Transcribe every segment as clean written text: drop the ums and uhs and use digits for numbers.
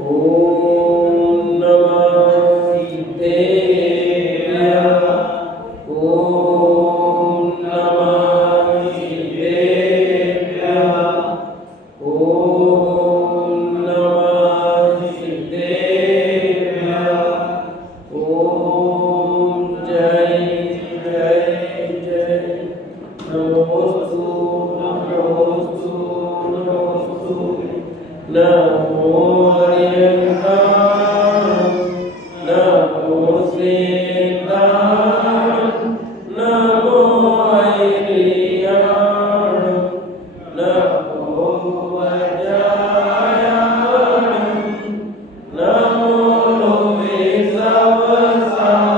ओम नमः शिवाय। ओम नमः शिवाय। ओम नमः शिवाय। ओम जय जय जय नमोस्तु नमोस्तु नमोस्तु नमो हरियंताय नमो सीताय नमो हरियाय नमो वज्राय नमो लोभे सवसावरं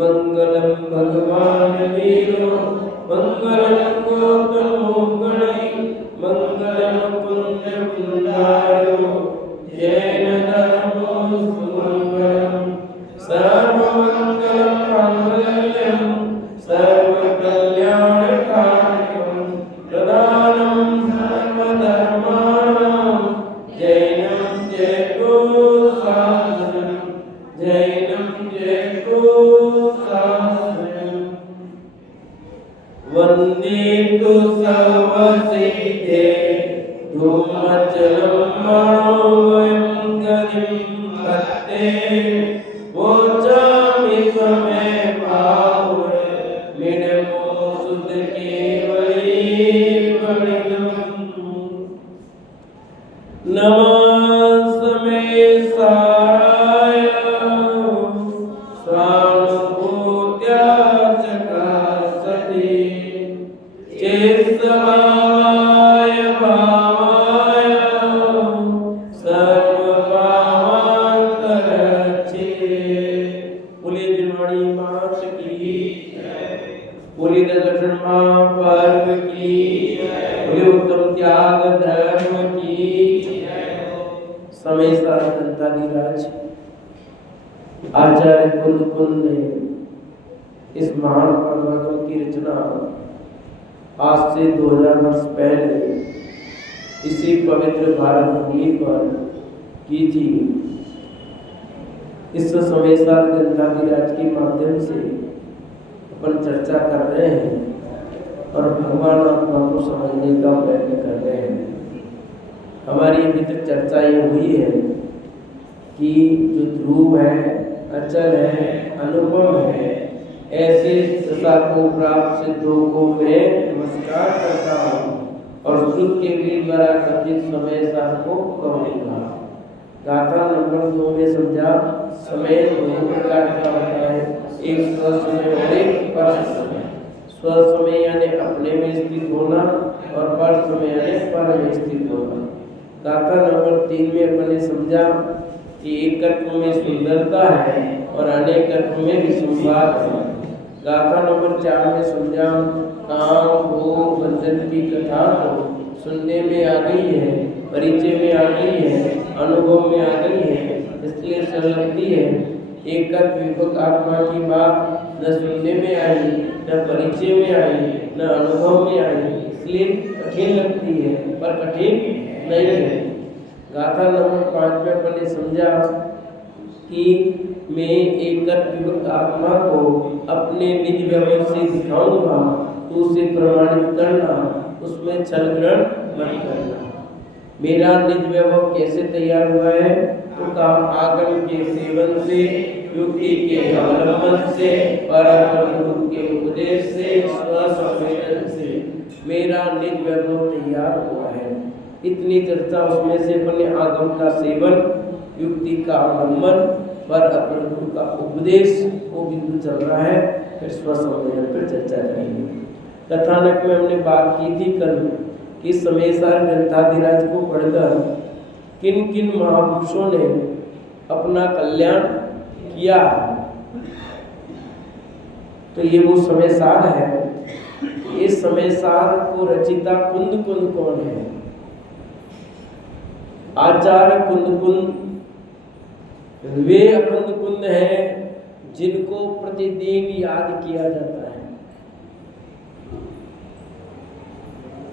मंगलम भगवान वीरो मंगलम गौतमो गणे मंगलम पुण्य पुंडारो जैन धर्मो सुमंगलम सर्वमंगलम मांगल्यम सर्वकल्याणकारकम प्रदानं सर्वधर्माणां जैनं जयतो शासनं जैनं जयतो शासनं वन्दे तु सर्वसिद्धे धूमचलं मनोवयं गतिं भक्ते वोचामि समय पावय मिडमो सुध केवली वणिगम् नमस्मे साराय स्वानुभूत्या चकासति चेत्स्वभावाय भावाय सर्वभावान्तरच्छिदे। बोलिए जिनवाणी मात की जय। बोलिए दर्शन महापर्व की जय। बोलिए उत्तम त्याग धर्म की जय। समय सार दंताधिराज आचार्य कुंद ने इस महान परमागम की रचना आज से 2000 वर्ष पहले इसी पवित्र भारत भूमि पर की थी। इस समय सार दंताधिराज के माध्यम से अपन चर्चा कर रहे हैं और भगवान आत्मा को समझने का प्रयत्न कर रहे हैं। हमारी अभी तक चर्चा ये हुई है कि जो ध्रुव है, अचल है, अनुपम है, ऐसे सत्ता को प्राप्त सिद्धों को मैं नमस्कार करता हूँ और शुद्ध के वीर द्वारा कथित समय सार को कहूँगा। गाथा नंबर 2 में समझा समय दो प्रकार का होता है, एक स्व समय और एक पर समय। स्व समय यानी अपने में स्थित होना और पर समय यानी पर में स्थित होना। गाथा नंबर 3 में अपन ने समझा कि एकत्व में सुंदरता है और अनेकत्व में विसंवाद है। गाथा नंबर 4 में समझा काम भोग बंधन की कथा को सुनने में आ गई है, परिचय में आ गई है, अनुभव में आ गई है, इसलिए सरल लगती है। एकत्व विभक्त आत्मा की बात न सुनने में आई, न परिचय में आई, न अनुभव में आई, इसलिए कठिन लगती है, पर कठिन नहीं है। गाथा नंबर 5 में अपन ने समझा कि मैं एकत्व विभक्त आत्मा को अपने निज वैभव से दिखाऊंगा, तो उसे प्रमाणित करना, उसमें छल ग्रहण मत करना। मेरा निज वैभव कैसे तैयार हुआ है? तो काम आगम के सेवन से, युक्ति के अवलंबन से, परम के उपदेश से, स्वसंवेदन से मेरा निज वैभव तैयार हुआ है। इतनी चर्चा उसमें से अपने आगम का सेवन, युक्ति का अवलंबन, पर अपने गुरु का उपदेश वो बिंदु चल रहा है। फिर स्वसंवेदन पर चर्चा करेंगे। कथानक में हमने बात की थी कल कि समय सार ग्रंथाधिराज को पढ़कर किन किन महापुरुषों ने अपना कल्याण किया। तो ये वो समय सार है। इस समय सार को रचिता कुंद कौन है? आचार्य कुंद वे कुंद हैं जिनको प्रतिदिन याद किया जाता है।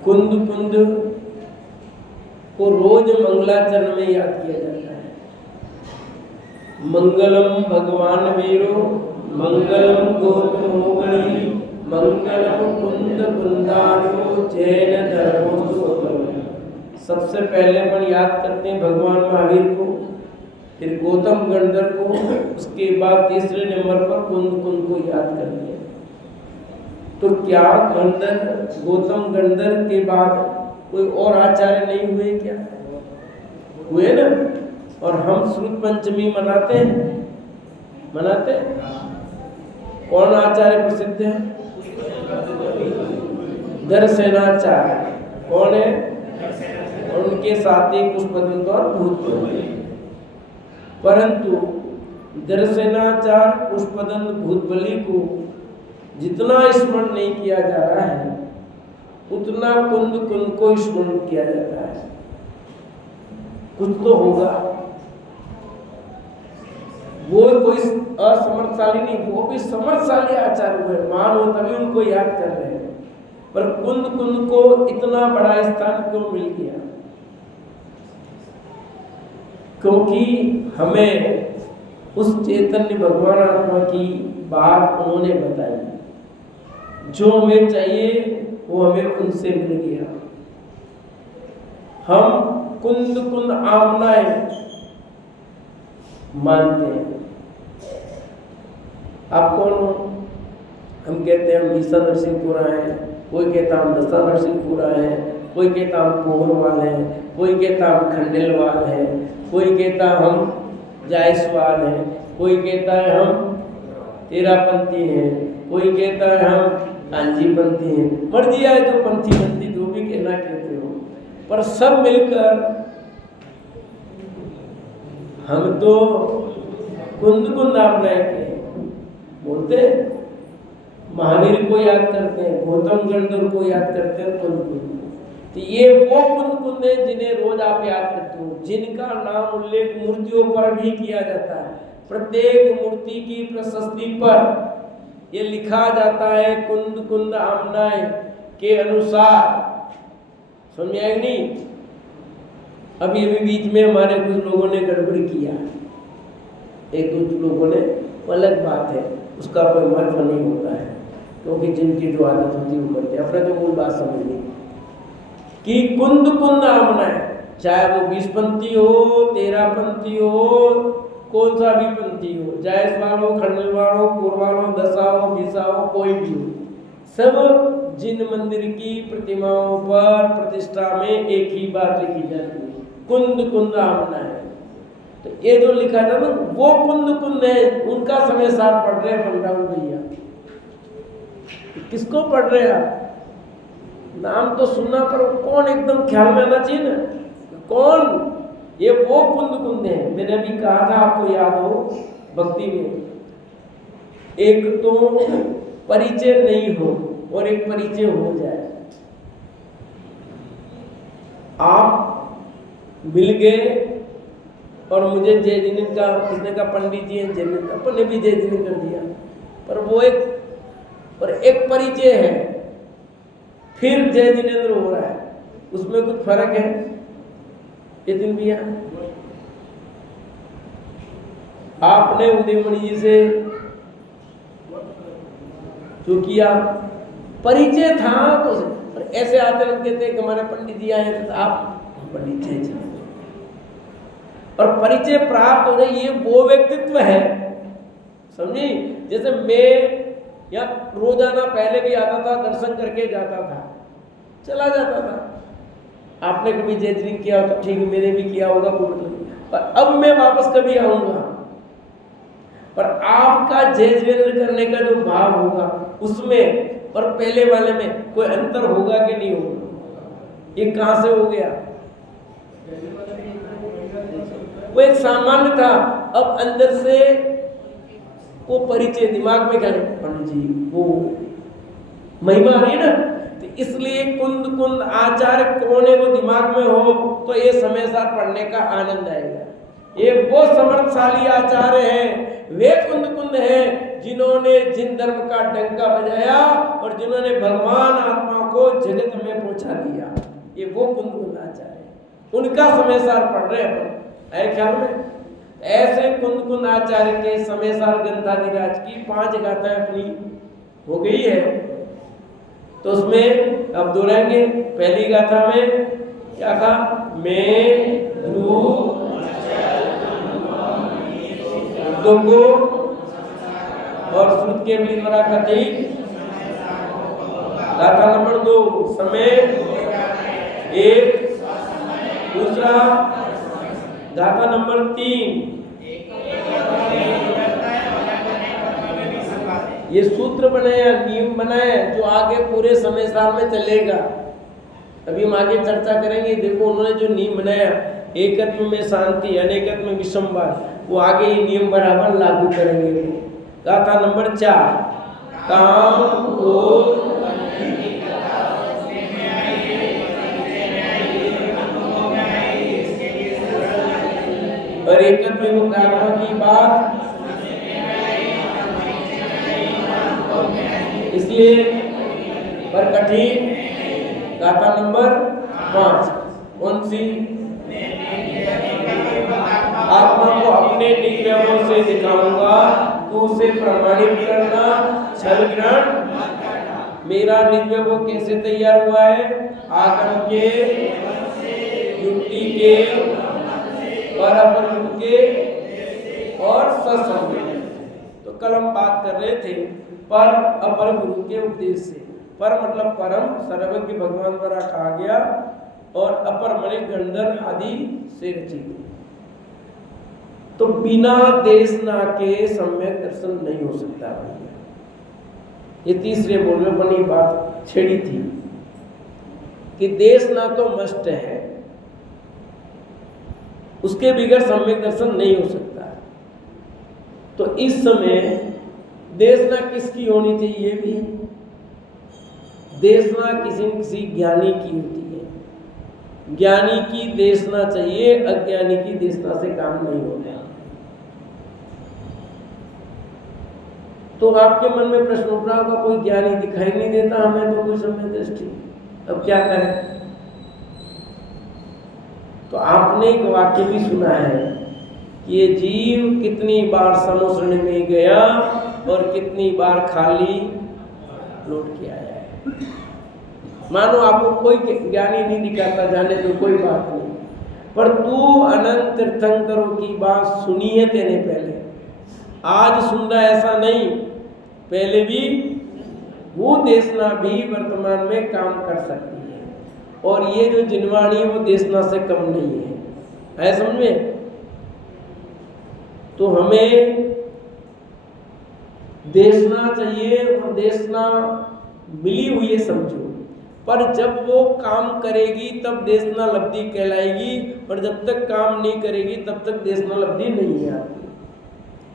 कुंद को रोज मंगलाचरण में याद किया जाता है। मंगलम भगवान वीरो, मंगलम गौतमोगणी, मंगलम कुंद कुंदारो जैन धर्मोत्सव। सबसे पहले अपन याद करते हैं भगवान महावीर को, फिर गौतम गंधर को, उसके बाद तीसरे नंबर पर कुंद को याद करते हैं। तो क्या गौतम गंधर के बाद कोई और आचार्य नहीं हुए क्या? हुए ना। और हम श्रुत पंचमी मनाते हैं। कौन आचार्य प्रसिद्ध है? दर्शनाचार्य। कौन है? उनके साथ ही पुष्पदंत और भूतबली। परंतु दर्शनाचार्य पुष्पदंत भूतबली को जितना स्मरण नहीं किया जा रहा है, उतना कुंद को स्मरण किया जाता है। कुछ तो होगा। वो कोई असमर्थशाली नहीं, वो भी समर्थशाली आचार्य हुए, मान हो तभी उनको याद कर रहे हैं। पर कुंद को इतना बड़ा स्थान क्यों मिल गया? क्योंकि हमें उस चैतन्य भगवान आत्मा की बात उन्होंने बताई। जो हमें चाहिए वो हमें उनसे मिल गया। हम कुंद आमनाएं मानते हैं। आप कौन हो? हम कहते हैं हम ईसा नरसिंहपुरा हैं, कोई कहता हम दशा नरसिंहपुरा है, कोई कहता हम पोहरवाल है, कोई कहता हम खंडेलवाल है, कोई कहता हम जायसवाल है, कोई कहता है हम तेरापंथी हैं, कोई कहता है हम कांजीपंथी हैं। मर्जी आए तो पंथी जो भी कहना कहते हो, पर सब मिलकर हम तो कुंद आपनाए के बोलते। महावीर को याद करते हैं, गौतम गंधर को याद करते हैं, कुंद। तो ये वो कुंद है जिन्हें रोज आप याद करते हो, जिनका नाम उल्लेख मूर्तियों पर भी किया जाता है। प्रत्येक मूर्ति की प्रशस्ति पर ये लिखा जाता है कुंद आमनाए के अनुसार। समझ में आएगी नहीं? अभी बीच में हमारे कुछ लोगों ने गड़बड़ी किया, एक दो लोगों ने, अलग बात है, उसका कोई महत्व नहीं होता है, क्योंकि जिनकी जो आदत होती है वो करते हैं। अपने तो मूल बात समझनी कि कुंद आमनाए, चाहे वो 20पंथी हो, 13पंथी हो, कौन सा भी पंथी हो, जायसवाल हो, खंडेलवाल हो, पूर्वाल हो, दशा हो, बीसा हो, कोई भी हो, सब जिन मंदिर की प्रतिमाओं पर प्रतिष्ठा में एक ही बात लिखी जाती है, कुंद आमनाए। तो ये जो लिखा था ना, वो कुंद है। उनका समय साथ पढ़ रहे बलराम भैया। किसको पढ़ रहे आप? नाम तो सुनना, पर कौन एकदम ख्याल में आना चाहिए ना, कौन? ये वो कुंद है। मैंने अभी कहा था, आपको याद हो, भक्ति में एक तो परिचय नहीं हो और एक परिचय हो जाए। आप मिल गए और मुझे जय जिनेन्द्र का, किसने का? पंडित जी हैं जिनेन्द्र, अपन ने भी जय जिनेन्द्र कर दिया, पर वो एक परिचय है, फिर जय जिनेन्द्र हो रहा है, उसमें कुछ फर्क है? ये दिन भी आपने उदयमणि जी से जो किया, परिचय था तो ऐसे आते लगते थे कि हमारे पंडित जी आए, तो आप पंडित जी, और परिचय प्राप्त हो जाए, ये वो व्यक्तित्व है। समझी? जैसे मैं या रोजाना पहले भी आता था, दर्शन करके जाता था, चला जाता था। आपने कभी जय जिनेन्द्र किया हो तो ठीक, मैंने भी किया होगा, कोई मतलब नहीं, पर अब मैं वापस कभी आऊंगा। पर आपका जय जिनेन्द्र करने का जो भाव होगा उसमें और पहले वाले में कोई अंतर होगा कि नहीं होगा? ये कहां से हो गया? वो एक सामान्य था, अब अंदर से वो परिचय दिमाग में क्या है, पंडित जी, वो महिमा आ रही है ना। तो इसलिए कुंद आचार्य कौन है, वो दिमाग में हो तो ये समय साथ पढ़ने का आनंद आएगा। ये वो समर्थशाली आचार्य हैं, वे कुंद हैं जिन्होंने जिन धर्म का डंका बजाया और जिन्होंने भगवान आत्मा को जगत में पहुंचा दिया। ये वो कुंद आचार्य है। उनका समय सार पढ़ रहे अपन, है ख्याल में। ऐसे कुंद कुंद आचार्य के समय सार ग्रंथाधिराज की 5 गाथाएं अपनी हो गई है। तो उसमें अब दोहराएंगे। पहली गाथा में क्या कहा? मैं दुगो और श्रुत के द्वारा कथित। गाथा नंबर 2 समय 1। दूसरा गाथा नंबर 3 ये सूत्र बनाया, नियम बनाया जो आगे पूरे समय साल में चलेगा। अभी हम आगे चर्चा करेंगे। देखो उन्होंने जो नियम बनाया, एकत्व में शांति, अनेकत्व में विषमवाद, वो आगे ये नियम बराबर लागू करेंगे। गाथा नंबर 4 काम क्रोध और एकत्व में कारणों की बात, इसलिए पर कठिन। गाथा नंबर 5 कौन सी? आत्मा को अपने निग्रहों से दिखाऊंगा, तू उसे प्रमाणित करना, छल ग्रहण मत करना। मेरा निग्रह कैसे तैयार हुआ है? आगम के, युक्ति के, परम के और सत्संग। तो कल हम बात कर रहे थे पर अपर गुरु के उपदेश से। पर मतलब परम, सर्वज्ञ भगवान द्वारा कहा गया, और अपर मने गंधर्व आदि से रचित। तो बिना देशना के सम्यक दर्शन नहीं हो सकता भैया। ये तीसरे बोल में बनी बात छेड़ी थी कि देशना तो मस्ट है, उसके बिगड़ सम्यक दर्शन नहीं हो सकता। तो इस समय देशना किसकी होनी चाहिए? भी देशना किसी न किसी ज्ञानी की होती है। ज्ञानी की देशना चाहिए, अज्ञानी की देशना से काम नहीं होता। तो आपके मन में प्रश्न उठ रहा होगा, कोई ज्ञानी दिखाई नहीं देता हमें, तो कोई सम्यक दृष्टि, अब क्या करें? तो आपने एक वाक्य भी सुना है कि ये जीव कितनी बार समुद्र में गया और कितनी बार खाली लौट के आया है। मानो आपको कोई ज्ञानी नहीं दिखाता, जाने तो कोई बात नहीं, पर तू अनंत तीर्थंकरों की बात सुनी है तेने पहले, आज सुन रहा ऐसा नहीं, पहले भी। वो देशना भी वर्तमान में काम कर सकती है, और ये जो जिनवाणी है वो देशना से कम नहीं है समझ में। तो हमें देशना चाहिए, और देशना मिली हुई है समझो, पर जब वो काम करेगी तब देशना लब्धि कहलाएगी, और जब तक काम नहीं करेगी तब तक देशना लब्धि नहीं है आपकी।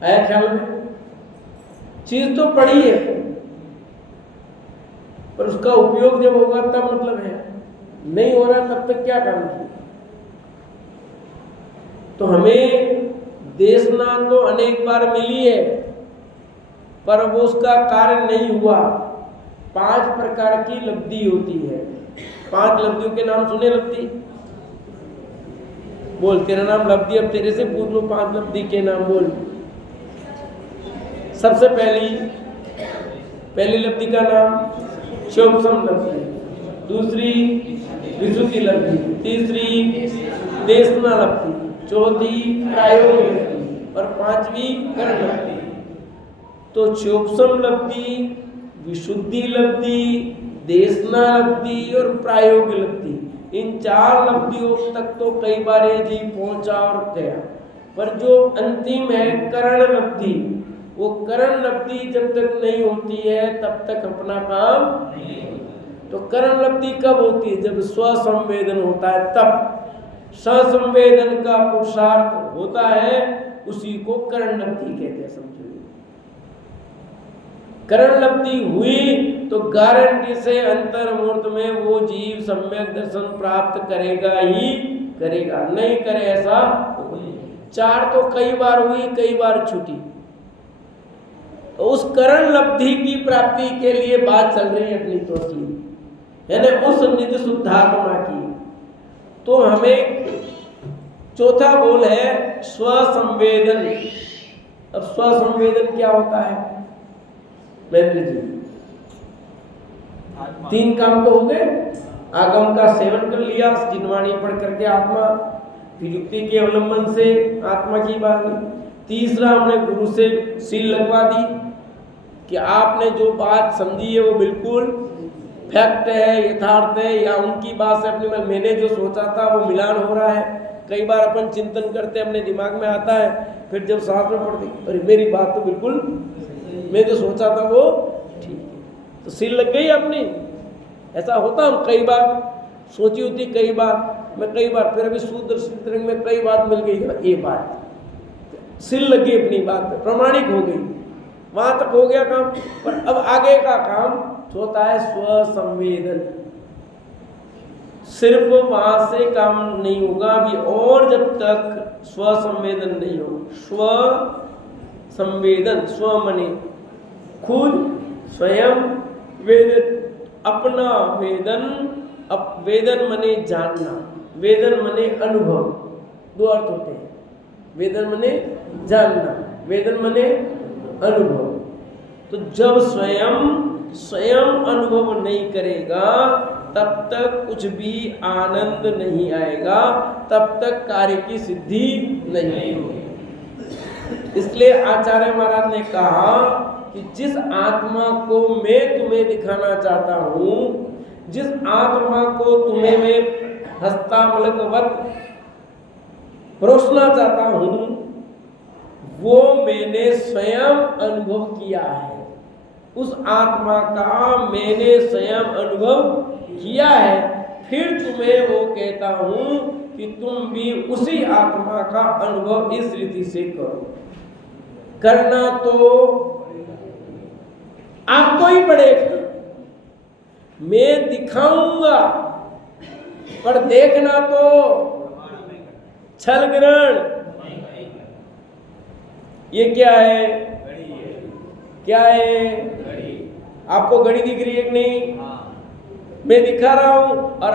आया ख्याल में? चीज तो पड़ी है, पर उसका उपयोग जब होगा तब मतलब है, नहीं हो रहा तब तक क्या काम किया। तो हमें देशना तो अनेक बार मिली है, पर वो उसका कार्य नहीं हुआ। 5 प्रकार की लब्धि होती है। 5 लब्धियों के नाम सुने? लब्धि बोल, तेरा नाम लब्धि, अब तेरे से पूछ लो 5 लब्धि के नाम बोल। सबसे पहली लब्धि का नाम शोभसम लब्धि, दूसरी विशुद्धि लब्धि, तीसरी देशना लब्धि, चौथी प्रायोग लब्धि, और 5वीं करण लब्धि। तो शोभसम लब्धि, विशुद्धि लब्धि, देशना लब्धि और प्रायोग लब्धि, इन 4 लब्धियों तक तो कई बार ये जीव पहुंचा और गया, पर जो अंतिम है करण लब्धि, वो करण लब्धि जब तक नहीं होती है तब तक अपना काम नहीं होता। तो करण लब्धि कब होती है? जब स्वसंवेदन होता है, तब स्वसंवेदन का पुरुषार्थ होता है, उसी को करण लब्धि कहते हैं समझो। करण लब्धि हुई तो गारंटी से अंतर्मूर्त में वो जीव सम्यक दर्शन प्राप्त करेगा ही करेगा, नहीं करे ऐसा। 4 तो कई बार हुई, कई बार छूटी। तो उस करण लब्धि की प्राप्ति के लिए बात चल रही है अपनी तो की, यानी उस निज शुद्धात्मा की। तो हमें चौथा बोल है स्वसंवेदन। अब स्वसंवेदन क्या होता है महेंद्र जी? 3 काम तो हो गए। आगम का सेवन कर लिया, जिनवाणी पढ़ करके आत्मा, फिर युक्ति के अवलंबन से आत्मा की बात। तीसरा हमने गुरु से सील लगवा दी कि आपने जो बात समझी है वो बिल्कुल फैक्ट है, यथार्थ है, या उनकी बात से अपने मैंने जो सोचा था वो मिलान हो रहा है। कई बार अपन चिंतन करते अपने दिमाग में आता है, फिर जब साथ में पढ़ते अरे मेरी बात तो बिल्कुल, मैं जो सोचा था वो ठीक है, तो सील लग गई अपनी। ऐसा होता हम कई बार सोची होती, कई बार मैं कई बार फिर अभी सूदर्शन तरंग में कई बात मिल गई, ये बात सील लग गई अपनी बात पे, प्रमाणिक हो गई, वहां तक हो गया काम। पर अब आगे का काम होता है स्वसंवेदन। सिर्फ वहां से काम नहीं होगा अभी, और जब तक स्वसंवेदन नहीं हो, स्व संवेदन, स्व मने खुद, स्वयं, वेदन अपना, वेदन वेदन मने जानना, वेदन मने अनुभव, 2 अर्थ होते हैं। वेदन मने जानना, वेदन मने अनुभव। तो जब स्वयं अनुभव नहीं करेगा तब तक कुछ भी आनंद नहीं आएगा, तब तक कार्य की सिद्धि नहीं होगी। इसलिए आचार्य महाराज ने कहा कि जिस आत्मा को मैं तुम्हें दिखाना चाहता हूं, जिस आत्मा को तुम्हें मैं हस्तामलकवत परोसना चाहता हूं, वो मैंने स्वयं अनुभव किया है। उस आत्मा का मैंने स्वयं अनुभव किया है। फिर तुम्हें वो कहता हूं कि तुम भी उसी आत्मा का अनुभव इस रीति से करो। करना तो आपको ही पड़ेगा, मैं दिखाऊंगा, पर देखना तो छल ग्रहण। ये क्या है? क्या है? आपको घड़ी दिख रही है कि नहीं? मैं दिखा रहा हूं और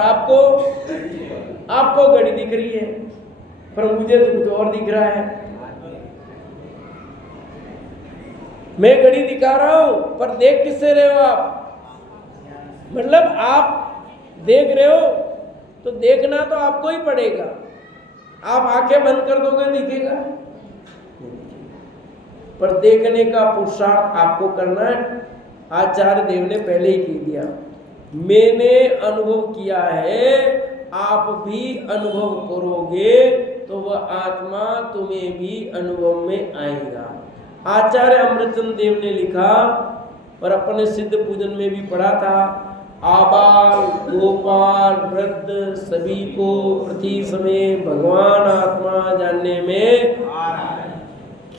आपको घड़ी दिख रही है, पर मुझे तो कुछ और दिख रहा है। मैं घड़ी दिखा रहा हूं पर देख किससे रहे हो आप? मतलब आप देख रहे हो तो देखना तो आपको ही पड़ेगा। आप आंखें बंद कर दोगे दिखेगा, पर देखने का पुरुषार्थ आपको करना है। आचार्य देव ने पहले ही कह दिया, मैंने अनुभव किया है, आप भी अनुभव करोगे तो वह आत्मा तुम्हें भी अनुभव में आएगा। आचार्य अमृतचंद देव ने लिखा, और अपने सिद्ध पूजन में भी पढ़ा था, आबाल गोपाल वृद्ध सभी को प्रति समय भगवान आत्मा जानने में आ रहा है।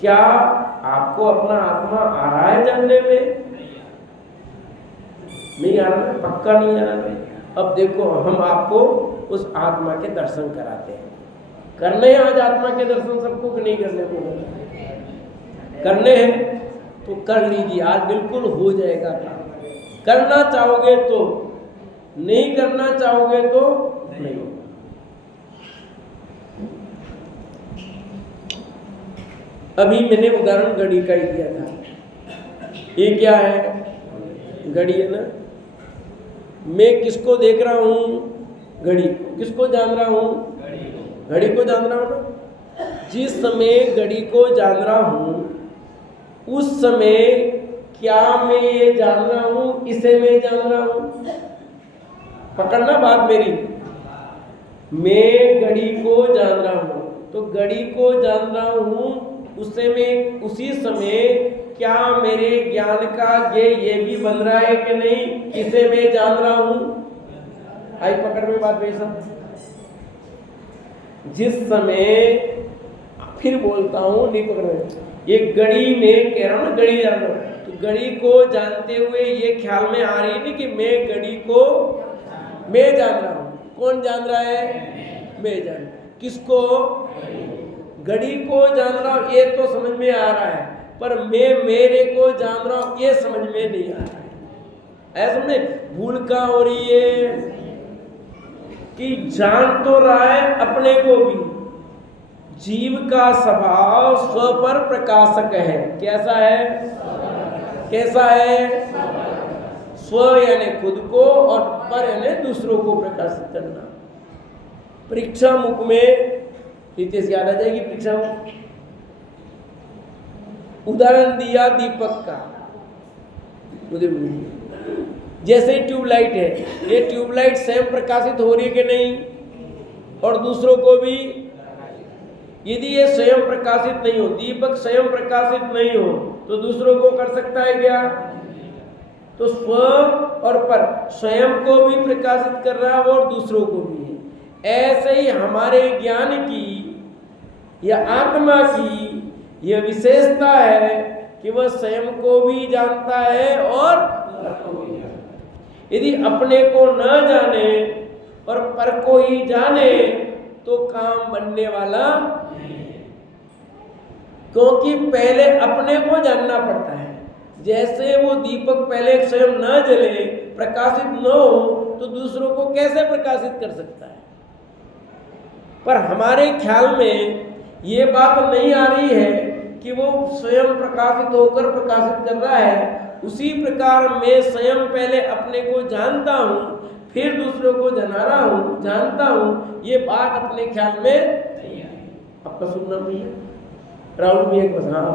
क्या आपको अपना आत्मा आ रहा है जानने में? नहीं आ रहा है, पक्का नहीं आ रहा है। अब देखो, हम आपको उस आत्मा के दर्शन कराते हैं। करने हैं आज आत्मा के दर्शन सबको कि नहीं करने को? करने हैं तो कर लीजिए, आज बिल्कुल हो जाएगा काम। करना चाहोगे तो, नहीं करना चाहोगे तो नहीं। अभी मैंने उदाहरण घड़ी का ही दिया था। ये क्या है? घड़ी है ना। मैं किसको देख रहा हूं? घड़ी को। किसको जान रहा हूं? घड़ी को जान रहा हूं ना। जिस समय घड़ी को जान रहा हूं, उस समय क्या मैं ये जान रहा हूं, इसे मैं जान रहा हूं? पकड़ना बात मेरी। मैं घड़ी को जान रहा हूं, तो घड़ी को जान रहा हूं, उससे में उसी समय क्या मेरे ज्ञान का ये भी बन रहा है कि नहीं, इसे मैं जान रहा हूं? आई पकड़ में बात मेरी सब। जिस समय, फिर बोलता हूं, नहीं पकड़ में, ये घड़ी में कह रहा हूं ना, घड़ी जान रहा हूं, तो घड़ी को जानते हुए ये ख्याल में आ रही है नहीं कि मैं घड़ी को मैं जान रहा हूं। कौन जान रहा है? मैं जान। किसको? घड़ी को जान रहा हूं, ये तो समझ में आ रहा है, पर मैं मेरे को जान रहा हूं, ये समझ में नहीं आ रहा है। ऐसा समझे? भूल का हो रही है कि जान तो रहा है अपने को भी, जीव का स्वभाव स्व पर प्रकाशक है। कैसा है? कैसा है? स्व यानी खुद को, और पर यानी दूसरों को प्रकाशित करना। परीक्षा मुख में हितेश याद आ जाएगी परीक्षा मुख। उदाहरण दिया दीपक का, जैसे ही ट्यूबलाइट है, ये ट्यूबलाइट स्वयं प्रकाशित हो रही है कि नहीं, और दूसरों को भी। यदि ये स्वयं प्रकाशित नहीं हो, दीपक स्वयं प्रकाशित नहीं हो, तो दूसरों को कर सकता है क्या? तो स्व और पर, स्वयं को भी प्रकाशित कर रहा है और दूसरों को भी है। ऐसे ही हमारे ज्ञान की या आत्मा की यह विशेषता है कि वह स्वयं को भी जानता है और पर को भी जानता है। यदि अपने को न जाने और पर को ही जाने तो काम बनने वाला नहीं, क्योंकि पहले अपने को जानना पड़ता है। जैसे वो दीपक पहले स्वयं न जले, प्रकाशित न हो, तो दूसरों को कैसे प्रकाशित कर सकता है? पर हमारे ख्याल में ये बात नहीं आ रही है कि वो स्वयं प्रकाशित होकर प्रकाशित कर रहा है। उसी प्रकार मैं स्वयं पहले अपने को जानता हूँ, फिर दूसरों को जानता हूँ। ये बात अपने ख्याल में नहीं आई। आपका शुभ नाम भैया? राहुल भैया के पास। हाँ,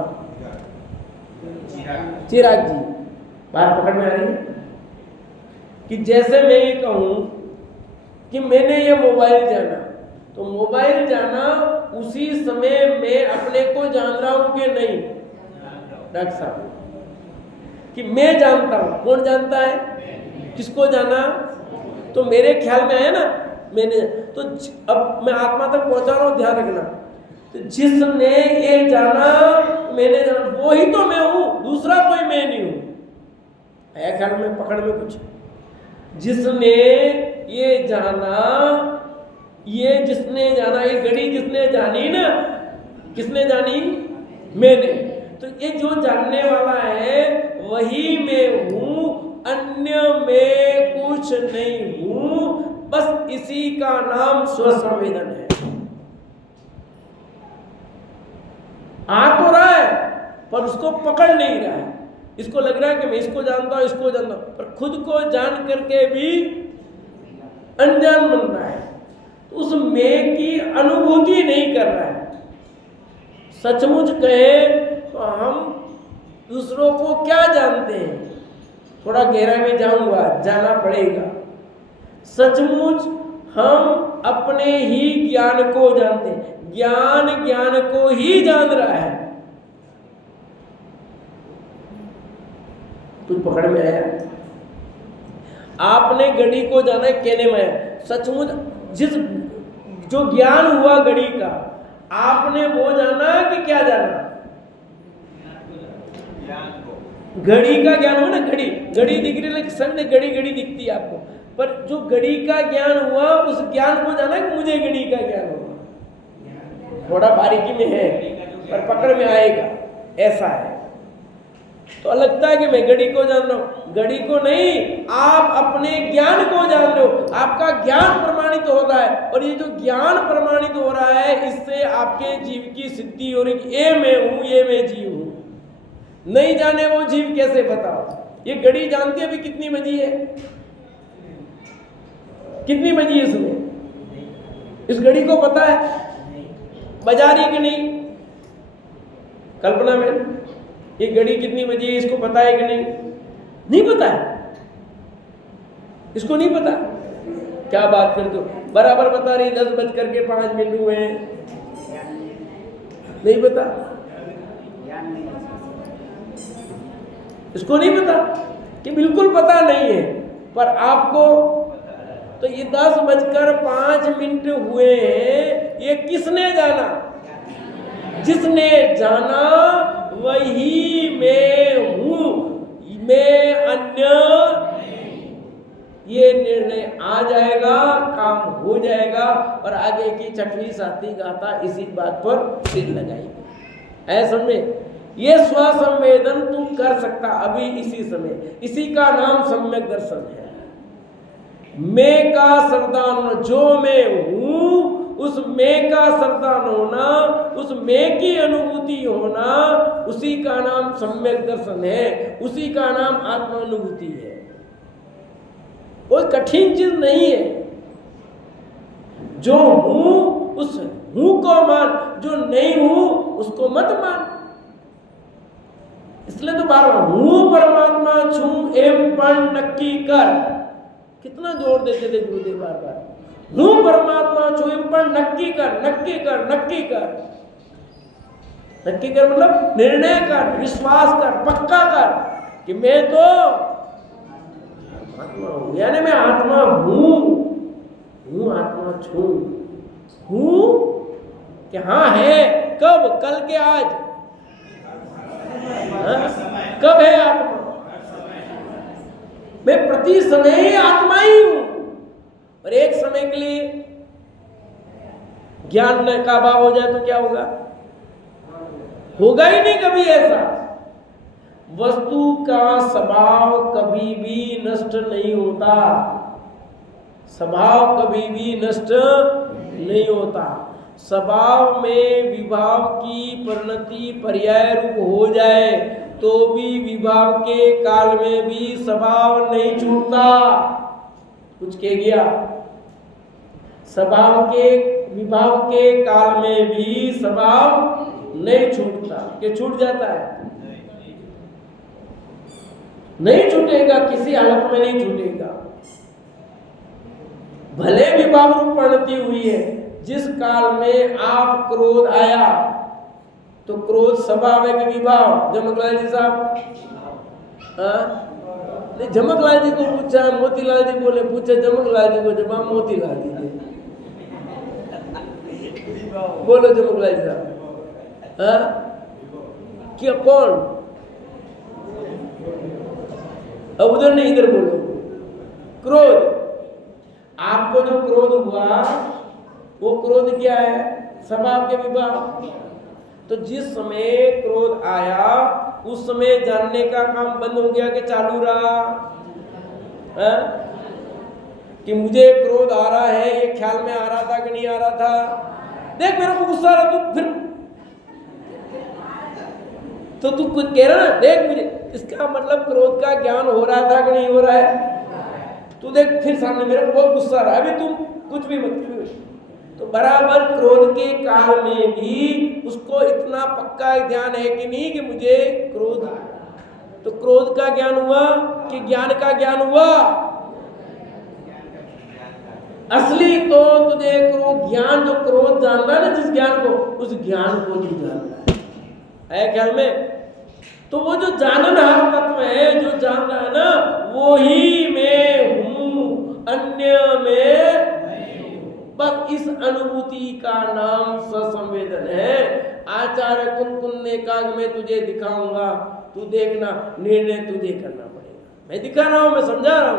चिराग जी, बात पकड़ में आ रही है कि जैसे मैं ये कहूँ कि मैंने ये मोबाइल जाना, तो मोबाइल जाना उसी समय मैं अपने को जान रहा हूँ कि नहीं? डॉक्टर साहब, कि मैं जानता हूँ। कौन जानता है? किसको जाना? तो मेरे ख्याल में आया ना, मैंने। तो अब मैं आत्मा तक पहुंचा रहा हूँ, ध्यान रखना। तो जिसने ये जाना, मैंने जाना, वो ही तो मैं हूँ, दूसरा कोई मैं नहीं हूँ। आया ख्याल में, पकड़ में कुछ? जिसने ये जाना, ये जिसने जाना, ये घड़ी जिसने जानी ना, किसने जानी? मैंने। तो ये जो जानने वाला है वही मैं हूँ, अन्य मैं कुछ नहीं हूँ। बस इसी का नाम स्वसंवेदन है। आ तो रहा है पर उसको पकड़ नहीं रहा है। इसको लग रहा है कि मैं इसको जानता हूँ, इसको जानता हूँ, पर खुद को जान करके भी अनजान बन रहा है। तो उस मैं की अनुभूति नहीं कर रहा है। सचमुच कहे तो हम दूसरों को क्या जानते हैं? थोड़ा गहरा में जाऊंगा, जाना पड़ेगा। सचमुच हम अपने ही ज्ञान को जानते हैं। ज्ञान को ही जान रहा है। कुछ पकड़ में आया? आपने घड़ी को जाना है, कहने में आया। सचमुच जिस जो ज्ञान हुआ घड़ी का, आपने वो जाना कि क्या जाना? घड़ी का ज्ञान हुआ ना। घड़ी दिख रही है, सब ने घड़ी दिखती है आपको, पर जो घड़ी का ज्ञान हुआ, उस ज्ञान को जाना कि मुझे घड़ी का ज्ञान हुआ? थोड़ा बारीकी में है पर पकड़ में आएगा। ऐसा है तो लगता है कि मैं घड़ी को जान रहा हूं। घड़ी को नहीं, आप अपने ज्ञान को जान रहे हो। आपका ज्ञान प्रमाणित हो रहा है, और ये जो ज्ञान प्रमाणित हो रहा है, इससे आपके जीव की सिद्धि हो रही कि ये मैं हूं, ये मैं जीव हूं। नहीं जाने वो जीव कैसे बताओ? ये घड़ी जानती है अभी कितनी बजी है? कितनी बजी है इसमें? इस घड़ी को पता है बजा रही कि नहीं? कल्पना में ये घड़ी कितनी बजी है इसको पता है कि नहीं? नहीं पता है। इसको नहीं पता। क्या बात करते हो? बराबर बता रही 10:05 हुए हैं। नहीं पता, इसको नहीं पता कि बिल्कुल पता नहीं है। पर आपको तो ये 10:05 हुए हैं, ये किसने जाना? जिसने जाना वही मैं हूं, मैं अन्य नहीं। ये निर्णय आ जाएगा, काम हो जाएगा, और आगे की छठवीं सातवीं गाथा इसी बात पर सिर लगाएगी। ऐसा में ये स्वसंवेदन तू कर सकता अभी इसी समय। इसी का नाम सम्यक दर्शन है। मैं का श्रद्धान, जो मैं हूं उस मैं का श्रद्धान होना उस मैं की अनुभूति होना, उसी का नाम सम्यक दर्शन है, उसी का नाम आत्मानुभूति है। कोई कठिन चीज नहीं है। जो हूं उस हूं को मान, जो नहीं हूं उसको मत मान। इसलिए तो बार बार हूं परमात्मा छू एम पण नक्की कर, कितना जोर देते थे गुरुदेव बार बार, हूं परमात्मा छू एम पण नक्की कर, नक्की कर, नक्की कर। नक्की कर मतलब निर्णय कर, विश्वास कर, पक्का कर कि मैं तो आत्मा हूं, यानी मैं आत्मा हूं, हूं आत्मा छू, हूं कि हाँ है। कब? कल के आज। कब है आत्मा? मैं प्रति समय ही आत्मा ही हूं। और एक समय के लिए ज्ञान का अभाव हो जाए तो क्या होगा? होगा ही नहीं कभी ऐसा। वस्तु का स्वभाव कभी भी नष्ट नहीं होता, स्वभाव कभी भी नष्ट नहीं होता। स्वभाव में विभाव की परिणति पर्याय रूप हो जाए तो भी विभाव के काल में भी स्वभाव नहीं छूटता। कुछ कह गया? स्वभाव के विभाव के काल में भी स्वभाव नहीं छूटता। कि छूट जाता है? नहीं छूटेगा, किसी हालत में नहीं छूटेगा। भले विभाव रूप परिणति हुई है, जिस काल में आप क्रोध आया तो क्रोध स्वभाव है कि विभाव? जमकलाल जी साहब, जमकलाल जी को पूछा, मोतीलाल जी बोले, पूछे जमकलाल जी को, जवाब मोतीलाल जी ने। बोलो जमकलाल जी साहब, क्या कौन? अब उधर नहीं इधर बोलो। क्रोध, आपको जो क्रोध हुआ वो क्रोध क्या है? स्वभाव के विभाव। तो जिस समय क्रोध आया उस समय जानने का काम बंद हो गया कि चालू रहा? कि मुझे क्रोध आ रहा है, ये ख्याल में आ रहा था कि नहीं आ रहा था? देख मेरे को गुस्सा आ रहा, तू फिर तो तू कुछ कह रहा ना, देख मुझे, इसका मतलब क्रोध का ज्ञान हो रहा था कि नहीं हो रहा है? तू देख फिर सामने मेरे को बहुत गुस्सा आ रहा है, अभी तुम कुछ भी मत। तो बराबर क्रोध के काल में भी उसको इतना पक्का ध्यान है कि नहीं कि मुझे क्रोध, तो क्रोध का ज्ञान हुआ कि ज्ञान का ज्ञान हुआ? असली तो तुझे क्रोध ज्ञान, जो क्रोध जान रहा है ना जिस ज्ञान को, उस ज्ञान को तू जान रहा है ख्याल में? तो वो जो जाननहार तत्व है, जो जान रहा है ना, वो ही मैं हूं, अन्य में बस इस अनुभूति का नाम ससंवेदन है। आचार्य कुन ने कहा मैं तुझे दिखाऊंगा, तू देखना, निर्णय तुझे करना पड़ेगा। मैं दिखा रहा हूं, मैं समझा रहा हूं,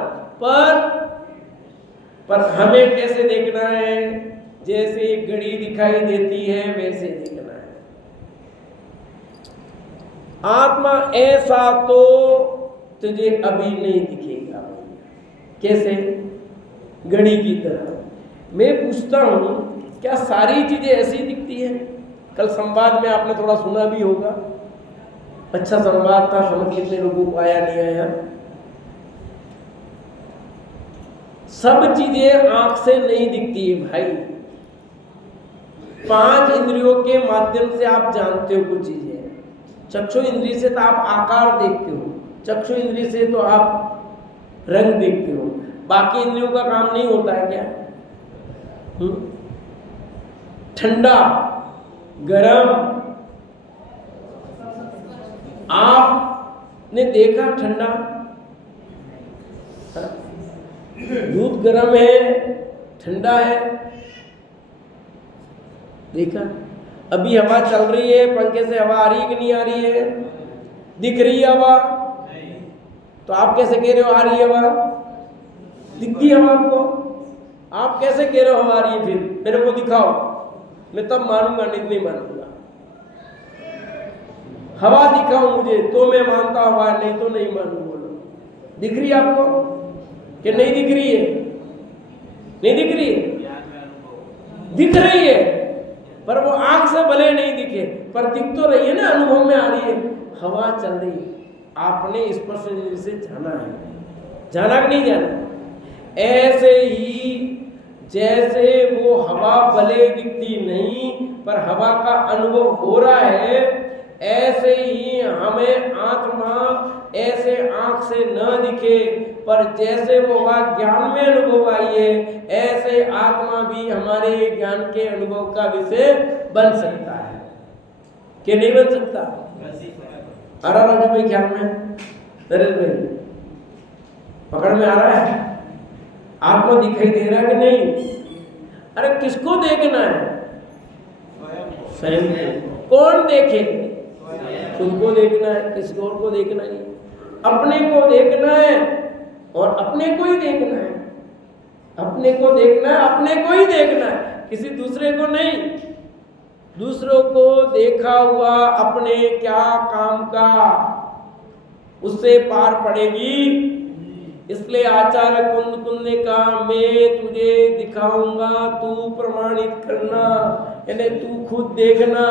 पर हमें कैसे देखना है? जैसे घड़ी दिखाई देती है वैसे देखना है। आत्मा ऐसा तो तुझे अभी नहीं दिखेगा। कैसे? घड़ी की तरह। मैं पूछता हूं, क्या सारी चीजें ऐसी दिखती हैं? कल संवाद में आपने थोड़ा सुना भी होगा, अच्छा संवाद था, समझ कितने लोगों को आया नहीं आया? सब चीजें आंख से नहीं दिखती है भाई। 5 इंद्रियों के माध्यम से आप जानते हो कुछ चीजें। चक्षु इंद्रिय से तो आप आकार देखते हो, चक्षु इंद्रिय से तो आप रंग देखते हो, बाकी इंद्रियों का काम नहीं होता है क्या? ठंडा, गरम, आपने देखा ठंडा? दूध गरम है, ठंडा है, देखा? अभी हवा चल रही है, पंखे से हवा आ रही है कि नहीं आ रही है? दिख रही है हवा? तो आप कैसे कह रहे हो आ रही है हवा? दिखती है हवा आपको? आप कैसे कह रहे हो हवा आ रही है? फिर मेरे को दिखाओ, मैं तब मानूंगा, नहीं मानूंगा। हवा दिखाओ मुझे तो मैं मानता हवा, नहीं तो नहीं मानूंगा। दिख रही है आपको कि नहीं दिख रही है? नहीं दिख रही है? दिख रही है, पर वो आंख से भले नहीं दिखे पर दिख तो रही है ना, अनुभव में आ रही है, हवा चल रही है, आपने स्पर्श इंद्रिय से जाना है, जाना कि नहीं जाना। ऐसे ही जैसे वो हवा भले दिखती नहीं पर हवा का अनुभव हो रहा है, ऐसे ही हमें आत्मा ऐसे आंख से न दिखे पर जैसे वो बात ज्ञान में अनुभव आई है, ऐसे आत्मा भी हमारे ज्ञान के अनुभव का विषय बन सकता है कि नहीं बन सकता। अरे राजू भाई क्या में, नरेश भाई पकड़ में आ रहा है, आत्मा दिखाई दे रहा है कि नहीं। अरे किसको देखना है, स्वयं को। कौन देखे, खुद को देखना है, किसी और को देखना नहीं, अपने को देखना है और अपने को ही देखना है, अपने को देखना है, अपने को ही देखना है, किसी दूसरे को नहीं। दूसरों को देखा हुआ अपने क्या काम का, उससे पार पड़ेगी। इसलिए आचार्य कुंद ने कहा मैं तुझे दिखाऊंगा, तू प्रमाणित करना, यानी तू खुद देखना।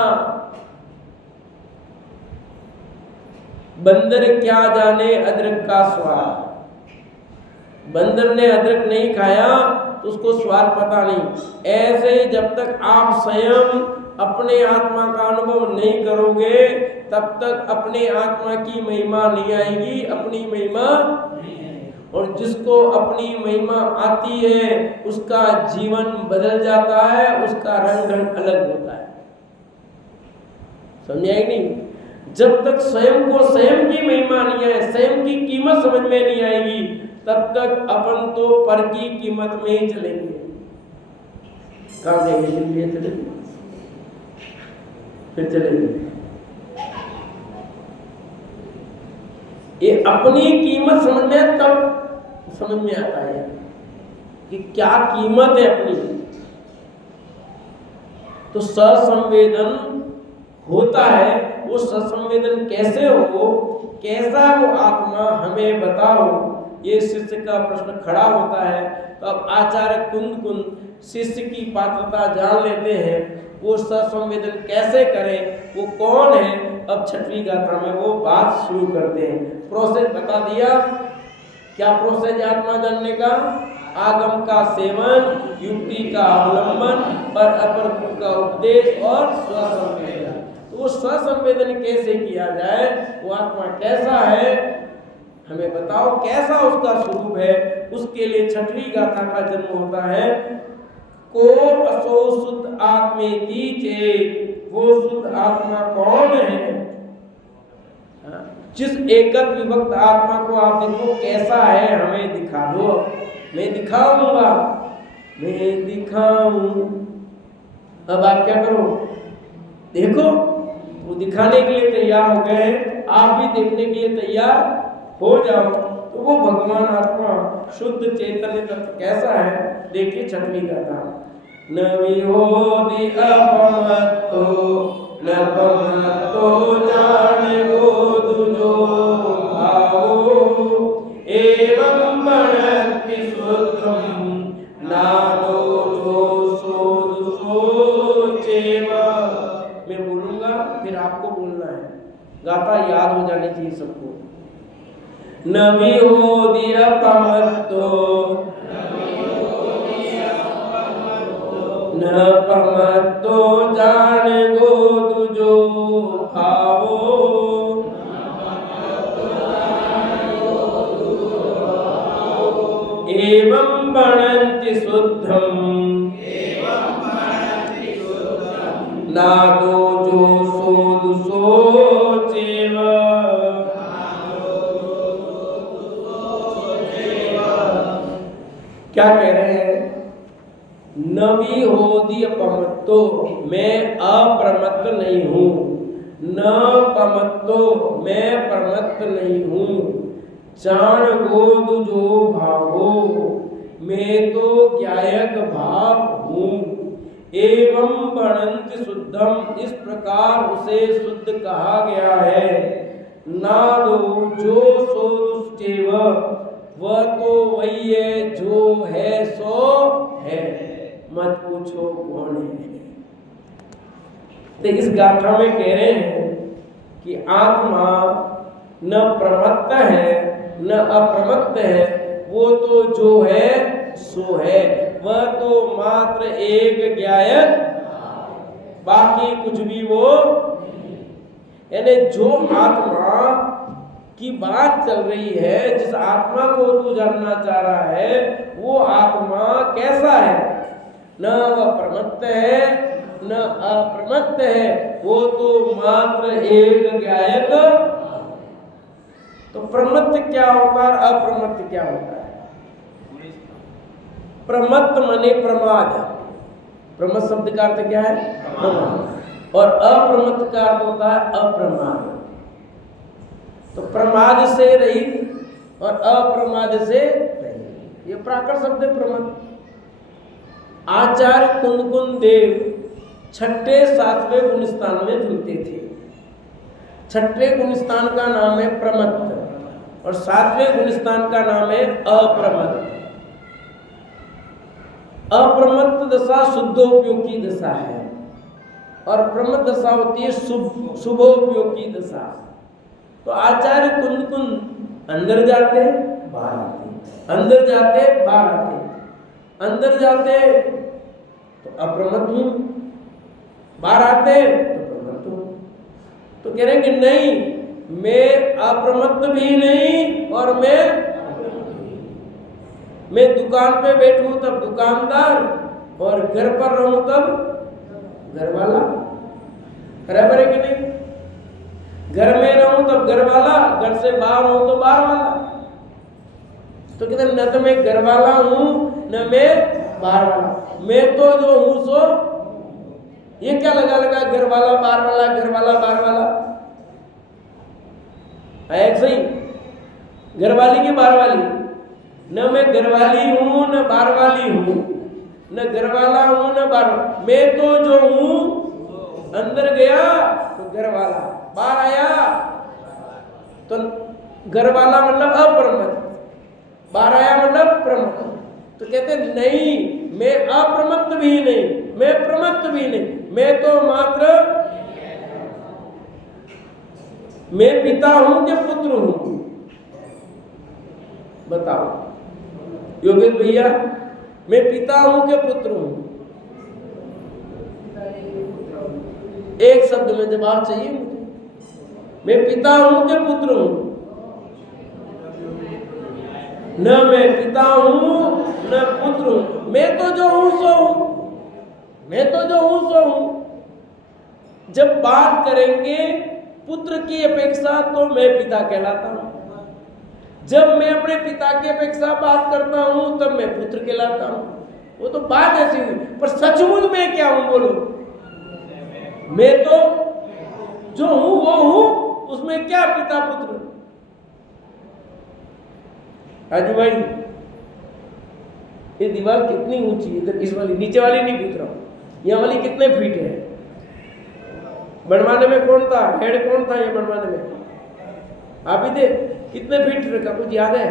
बंदर क्या जाने अदरक का स्वाद, बंदर ने अदरक नहीं खाया तो उसको स्वाद पता नहीं। ऐसे जब तक आप स्वयं अपने आत्मा का अनुभव नहीं करोगे तब तक अपने आत्मा की महिमा नहीं आएगी, अपनी महिमा। और जिसको अपनी महिमा आती है उसका जीवन बदल जाता है, उसका रंग ढंग अलग होता है। समझ आई नहीं। जब तक स्वयं को स्वयं की महिमा नहीं आए, स्वयं की कीमत समझ में नहीं आएगी, तब तक अपन तो पर की कीमत में ही चलेंगे। कहाँ जाएंगे, चलेंगे, फिर चलेंगे। ये अपनी कीमत समझ में तब समझ में आता है कि क्या कीमत है अपनी। तो ससंवेदन होता है, वो ससंवेदन कैसे हो, कैसा वो आत्मा हमें बताओ, ये शिष्य का प्रश्न खड़ा होता है। तो अब आचार्य कुंद शिष्य की पात्रता जान लेते हैं, वो ससंवेदन कैसे करें, वो कौन है। अब छठवीं गाथा में वो बात शुरू करते हैं। प्रोसेस बता दिया, क्या प्रोसेस आत्मा जानने का, आगम का सेवन, युक्ति का अवलंबन, पर अपर गुरु का उपदेश और स्वसंवेदन। तो वो स्वसंवेदन कैसे किया जाए, वो आत्मा कैसा है हमें बताओ, कैसा उसका स्वरूप है। उसके लिए छठवीं गाथा का जन्म होता है। को असो शुद्ध आत्मेति चेत, वो शुद्ध आत्मा कौन है। जिस एकत विभक्त आत्मा को आप देखो कैसा है, हमें दिखा दो, मैं दिखाऊंगा, मैं दिखाऊं। अब आप क्या करो, देखो, वो दिखाने के लिए तैयार हो गए, आप भी देखने के लिए तैयार हो जाओ। तो वो भगवान आत्मा शुद्ध चैतन्य तत्व कैसा है, देखिए छठवीं गाथा। न विहोति अपमत्तो न पमत्तो जाने गोदुजो भावो एवं बनति शुद्धम नादो जो सोचेव। मैं बोलूंगा फिर आपको बोलना है, गाथा याद हो जानी चाहिए सबको। न विहोति अपमत्तो न पमत्तो जान गो तुझो भावो एवं बनन्ति शुद्धम नादो जो सोदु सोचेव। क्या कह रहे हैं, नवी होदी अपमत्तो, मैं अप्रमत्त नहीं हूँ, न पमत्तो, मैं प्रमत्त नहीं हूँ, जान गोद जो भावो, मैं तो ज्ञायक भाव हूँ, एवं बनंत शुद्धम, इस प्रकार उसे शुद्ध कहा गया है। नादो जो सो दुष्टेव, वह तो वही है जो है सो है, मत पूछो कौन है। तो इस गाथा में कह रहे हैं कि आत्मा न प्रमत्त है न अप्रमत्त है, वो तो जो है सो है, वह तो मात्र एक ज्ञायक, बाकी कुछ भी वो। यानी जो आत्मा की बात चल रही है, जिस आत्मा को तू जानना चाह रहा है, वो आत्मा कैसा है? न वह प्रमत्त है न अप्रमत्त है, वो तो मात्र एक ज्ञायक। तो प्रमत्त क्या होता है, अप्रमत्त क्या होता है? प्रमत्त माने प्रमाद, प्रमत्त शब्द का अर्थ क्या है? प्रमाद। और अप्रमत्त का अर्थ होता है अप्रमाद। तो प्रमाद से रहित और अप्रमाद से रहित, ये प्राकृत शब्द है प्रमत्त। आचार्य कुंदकुंद देव छठे सातवें गुणस्थान में जुड़ते थे। छठे गुणस्थान का नाम है प्रमत्त और सातवें गुणस्थान का नाम है अप्रमत्त। अप्रमत्त दशा शुद्धोपयोग की दशा है और प्रमत्त दशा होती है शुभोपयोग की दशा। तो आचार्य कुंदकुंद अंदर जाते बाहर आते, अंदर जाते बाहर आते, अंदर जाते तो अप्रमत्त हूं, बाहर आते तो प्रमत्त हूं। तो कह रहे हैं कि नहीं, मैं अप्रमत्त भी नहीं और मैं दुकान पे बैठूं तब दुकानदार और घर पर रहूं तब घर वाला। बराबर है कि नहीं? घर में रहूं तब घर वाला, घर से बाहर हूं तो बाहर वाला। तो कहते न तो मैं घर वाला हूं न मैं बाहर वाला, मैं तो जो हूं सो। ये क्या लगा घर वाला बाहर वाला, घर वाला बाहर वाला है सही? घर वाली की बाहर वाली? न मैं घर वाली हूं न बाहर वाली हूं, न घर वाला हूं न बाहर। मैं तो जो हूं, अंदर गया तो घर वाला, बाहर आया तो घर वाला मतलब अप्रमत्त, बाहर आया मतलब प्रमत्त। तो कहते नहीं, मैं अप्रमत्त भी नहीं, मैं प्रमत्त भी नहीं, मैं तो मात्र, मैं पिता हूं कि पुत्र हूं? बताओ योगेश भैया, मैं पिता हूं कि पुत्र हूं? एक शब्द में जवाब चाहिए मुझे। मैं पिता हूं कि पुत्र हूं? न मैं पिता हूं न पुत्र हूं, मैं तो जो हूं सो हूं, मैं तो जो हूं सो हूं। जब बात करेंगे पुत्र की अपेक्षा तो मैं पिता कहलाता हूं, जब मैं अपने पिता की अपेक्षा बात करता हूं तब मैं पुत्र कहलाता हूं। वो तो बात ऐसी हुई, पर सचमुच मैं क्या हूं बोलो? मैं तो जो हूं वो हूं, उसमें क्या पिता पुत्र? राजू भाई, ये दीवार कितनी ऊंची है? इधर इस वाली, नीचे वाली नहीं पूछ रहा हूं, यह वाली कितने फीट है? बनवाने में कौन था, हेड कौन था ये बनवाने में? आप ही थे? कितने फीट रखा, कुछ याद है?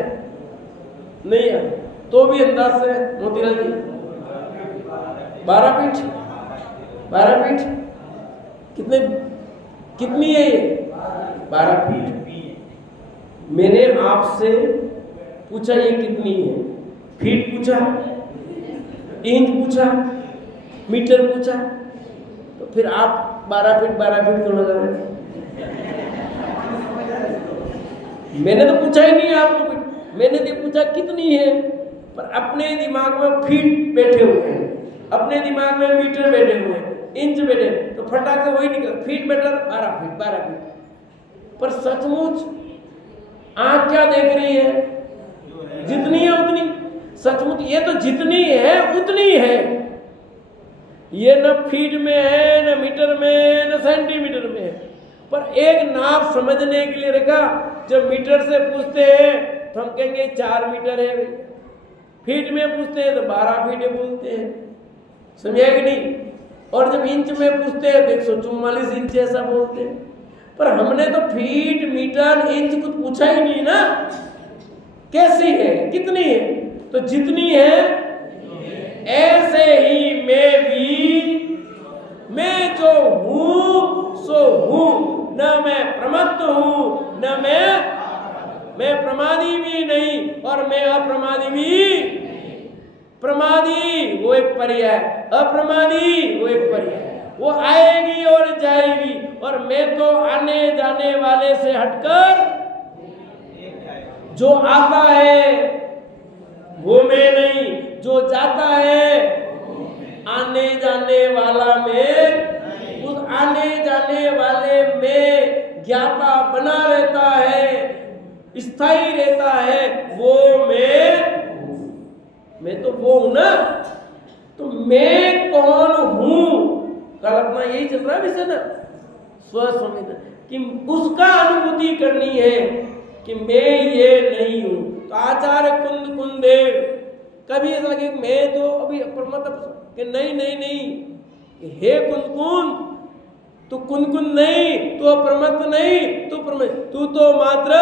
नहीं याद? तो भी अंदाज से मोतीलाल जी 12 फीट। 12 फीट कितने, कितनी है ये? 12 फीट। मैंने आपसे पूछा ये कितनी है? फीट पूछा, इंच पूछा, मीटर पूछा, तो फिर आप 12 फीट क्यों लगा रहे हैं? मैंने तो पूछा ही नहीं आपको, मैंने तो पूछा कितनी है, पर अपने दिमाग में फीट बैठे हुए हैं, अपने दिमाग में मीटर बैठे हुए हैं, इंच बैठे, तो फटाक से वही निकला, फीट बैठा तो 12 फीट। पर सचमुच आंख क्या देख रही है? जितनी है उतनी। सचमुच ये तो जितनी है उतनी है, ये न फीट में है, न मीटर में, न सेंटीमीटर में है। पर एक नाप समझने के लिए रखा, जब मीटर से पूछते हैं तो हम कहेंगे 4 मीटर है, फीट में पूछते हैं तो 12 फीट बोलते हैं, समझे कि नहीं? और जब इंच में पूछते हैं तो 144 इंच ऐसा बोलते हैं। पर हमने तो फीट मीटर इंच कुछ पूछा ही नहीं ना, कैसी है, कितनी है? तो जितनी है ऐसे ही मैं भी, मैं जो हूं और मैं तो आने जाने वाले से हटकर जो आता है वो मैं नहीं, जो जाता है आने जाने वाला मैं, उस आने जाने वाले में ज्ञाता बना रहता है, स्थायी रहता है, वो मैं तो वो हूं ना। तो मैं कौन हूं, कल अपना यही चल रहा है विषय ना, स्वसंवेदन, कि उसका अनुभूति करनी है कि मैं ये नहीं हूं। तो आचार्य कुंद कुंदेव कभी ऐसा लगे मैं तो अभी मतलब कि नहीं नहीं नहीं, हे कुंद तू कुंद नहीं, तू अप्रमत्त नहीं, तू तो मात्र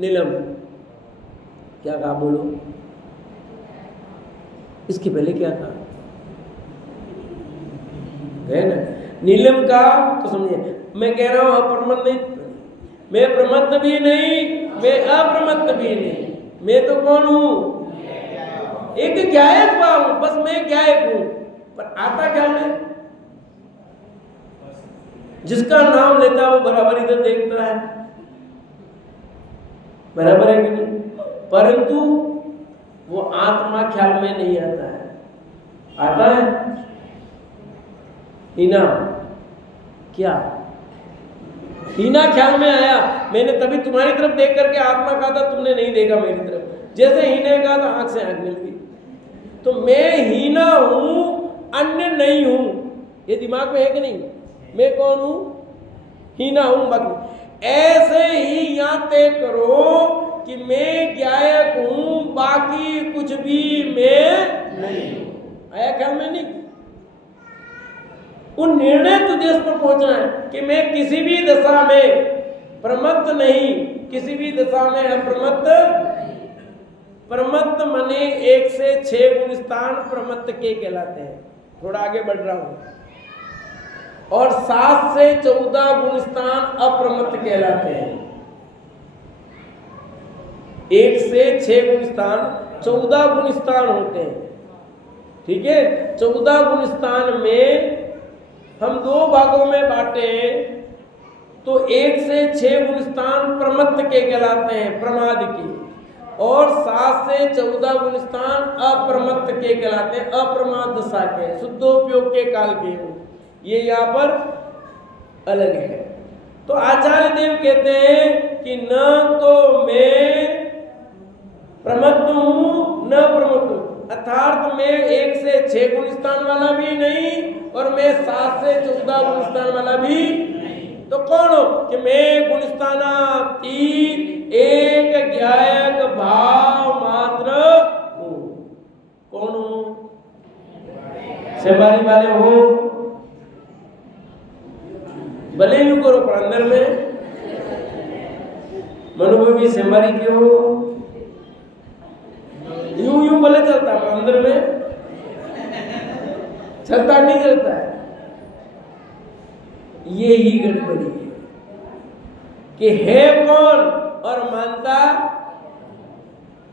नीलम। क्या कहा बोलो, इसके पहले क्या कहा है ना, नीलम का तो समझिए। मैं कह रहा हूं अप्रमत्त नहीं, मैं प्रमत्त भी नहीं, मैं अप्रमत्त भी नहीं, मैं तो कौन हूं, एक ज्ञायक भाव हूं, बस मैं ज्ञायक हूं। पर आता क्या मैं, जिसका नाम लेता है वो बराबर इधर देखता है, बराबर है कि नहीं, परंतु वो आत्मा ख्याल में नहीं आता है। आता है हीना, क्या हीना ख्याल में आया, मैंने तभी तुम्हारी तरफ देख करके आत्मा कहा था, तुमने नहीं देखा मेरी तरफ। जैसे हीने कहा था आंख से आंख मिल गई। तो मैं हीना हूं, अन्य नहीं हूं, ये दिमाग में है कि नहीं, मैं कौन हूं, हीना हूं। बाकी ऐसे ही यहां तय करो कि मैं ज्ञायक हूं, बाकी कुछ भी मैं नहीं हूं। आया ख्याल में नहीं, उन निर्णय तुझे इस पर पहुंचना है कि मैं किसी भी दशा में प्रमत्त नहीं, किसी भी दशा में अप्रमत्त। प्रमत्त मने 1 से 6 गुण स्थान प्रमत्त के कहलाते हैं। थोड़ा आगे बढ़ रहा हूं। और 7 से 14 गुण स्थान अप्रमत्त कहलाते हैं। 1 से 6 गुण स्थान 14 गुण स्थान होते हैं, ठीक है। 14 गुण स्थान में हम 2 भागों में बांटे, तो 1 से 6 गुण स्थान प्रमत्त के कहलाते हैं, प्रमाद के, और 7 से 14 गुण स्थान अप्रमत्त के कहलाते हैं, अप्रमाद दशा के, शुद्धोपयोग के काल के। ये यहाँ पर अलग है। तो आचार्य देव कहते हैं कि न तो मैं प्रमत्त हूं न प्रमत्त हूं, अर्थात मैं 1 से 6 गुण स्थान वाला भी नहीं और मैं 7 से 14 गुण स्थान वाला भी नहीं। तो कौन हो कि मैं गुण स्थानातीत एक ज्ञायक भाव मात्र हूं। कौन हूं, सेवारी वाले हो, भले यूं करो पर अंदर में मनोभावी सेवारी के हो, यूं यूं भले चलता है अंदर में चलता नहीं चलता है। ये ही गड़बड़ी है कि है कौन और मानता।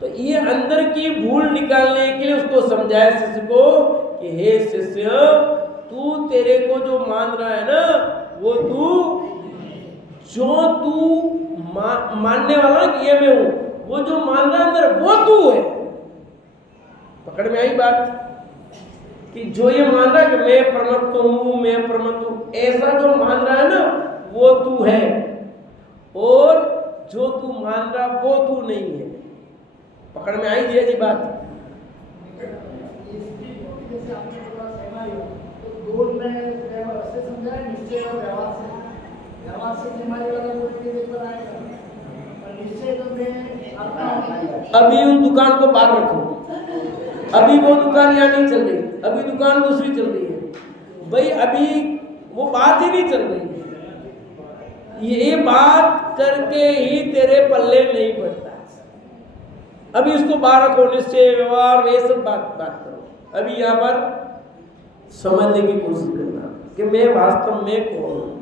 तो ये अंदर की भूल निकालने के लिए उसको समझाया शिष्य को कि हे शिष्य, तू तेरे को जो मान रहा है ना, वो तू जो तू मानने वाला कि ये मैं हूं, वो जो मान रहा है अंदर वो तू है। पकड़ में आई बात कि जो ये मान रहा है कि मैं प्रमत्त हूं, मैं प्रमत्त हूं, ऐसा जो मान रहा है ना वो तू है, और जो तू मान रहा वो तू नहीं है। पकड़ में आई दिया जी बात। अभी उस दुकान को बाहर रखो, अभी वो दुकान यहाँ नहीं चल रही, अभी दुकान दूसरी चल रही है भाई, अभी वो बात ही नहीं चल रही है। ये बात करके ही तेरे पल्ले नहीं पड़ता। अभी उसको बाहर रखो, निश्चय व्यवहार ये सब बात करो। अभी यहाँ पर समझने की कोशिश करना कि मैं वास्तव में कौन हूँ।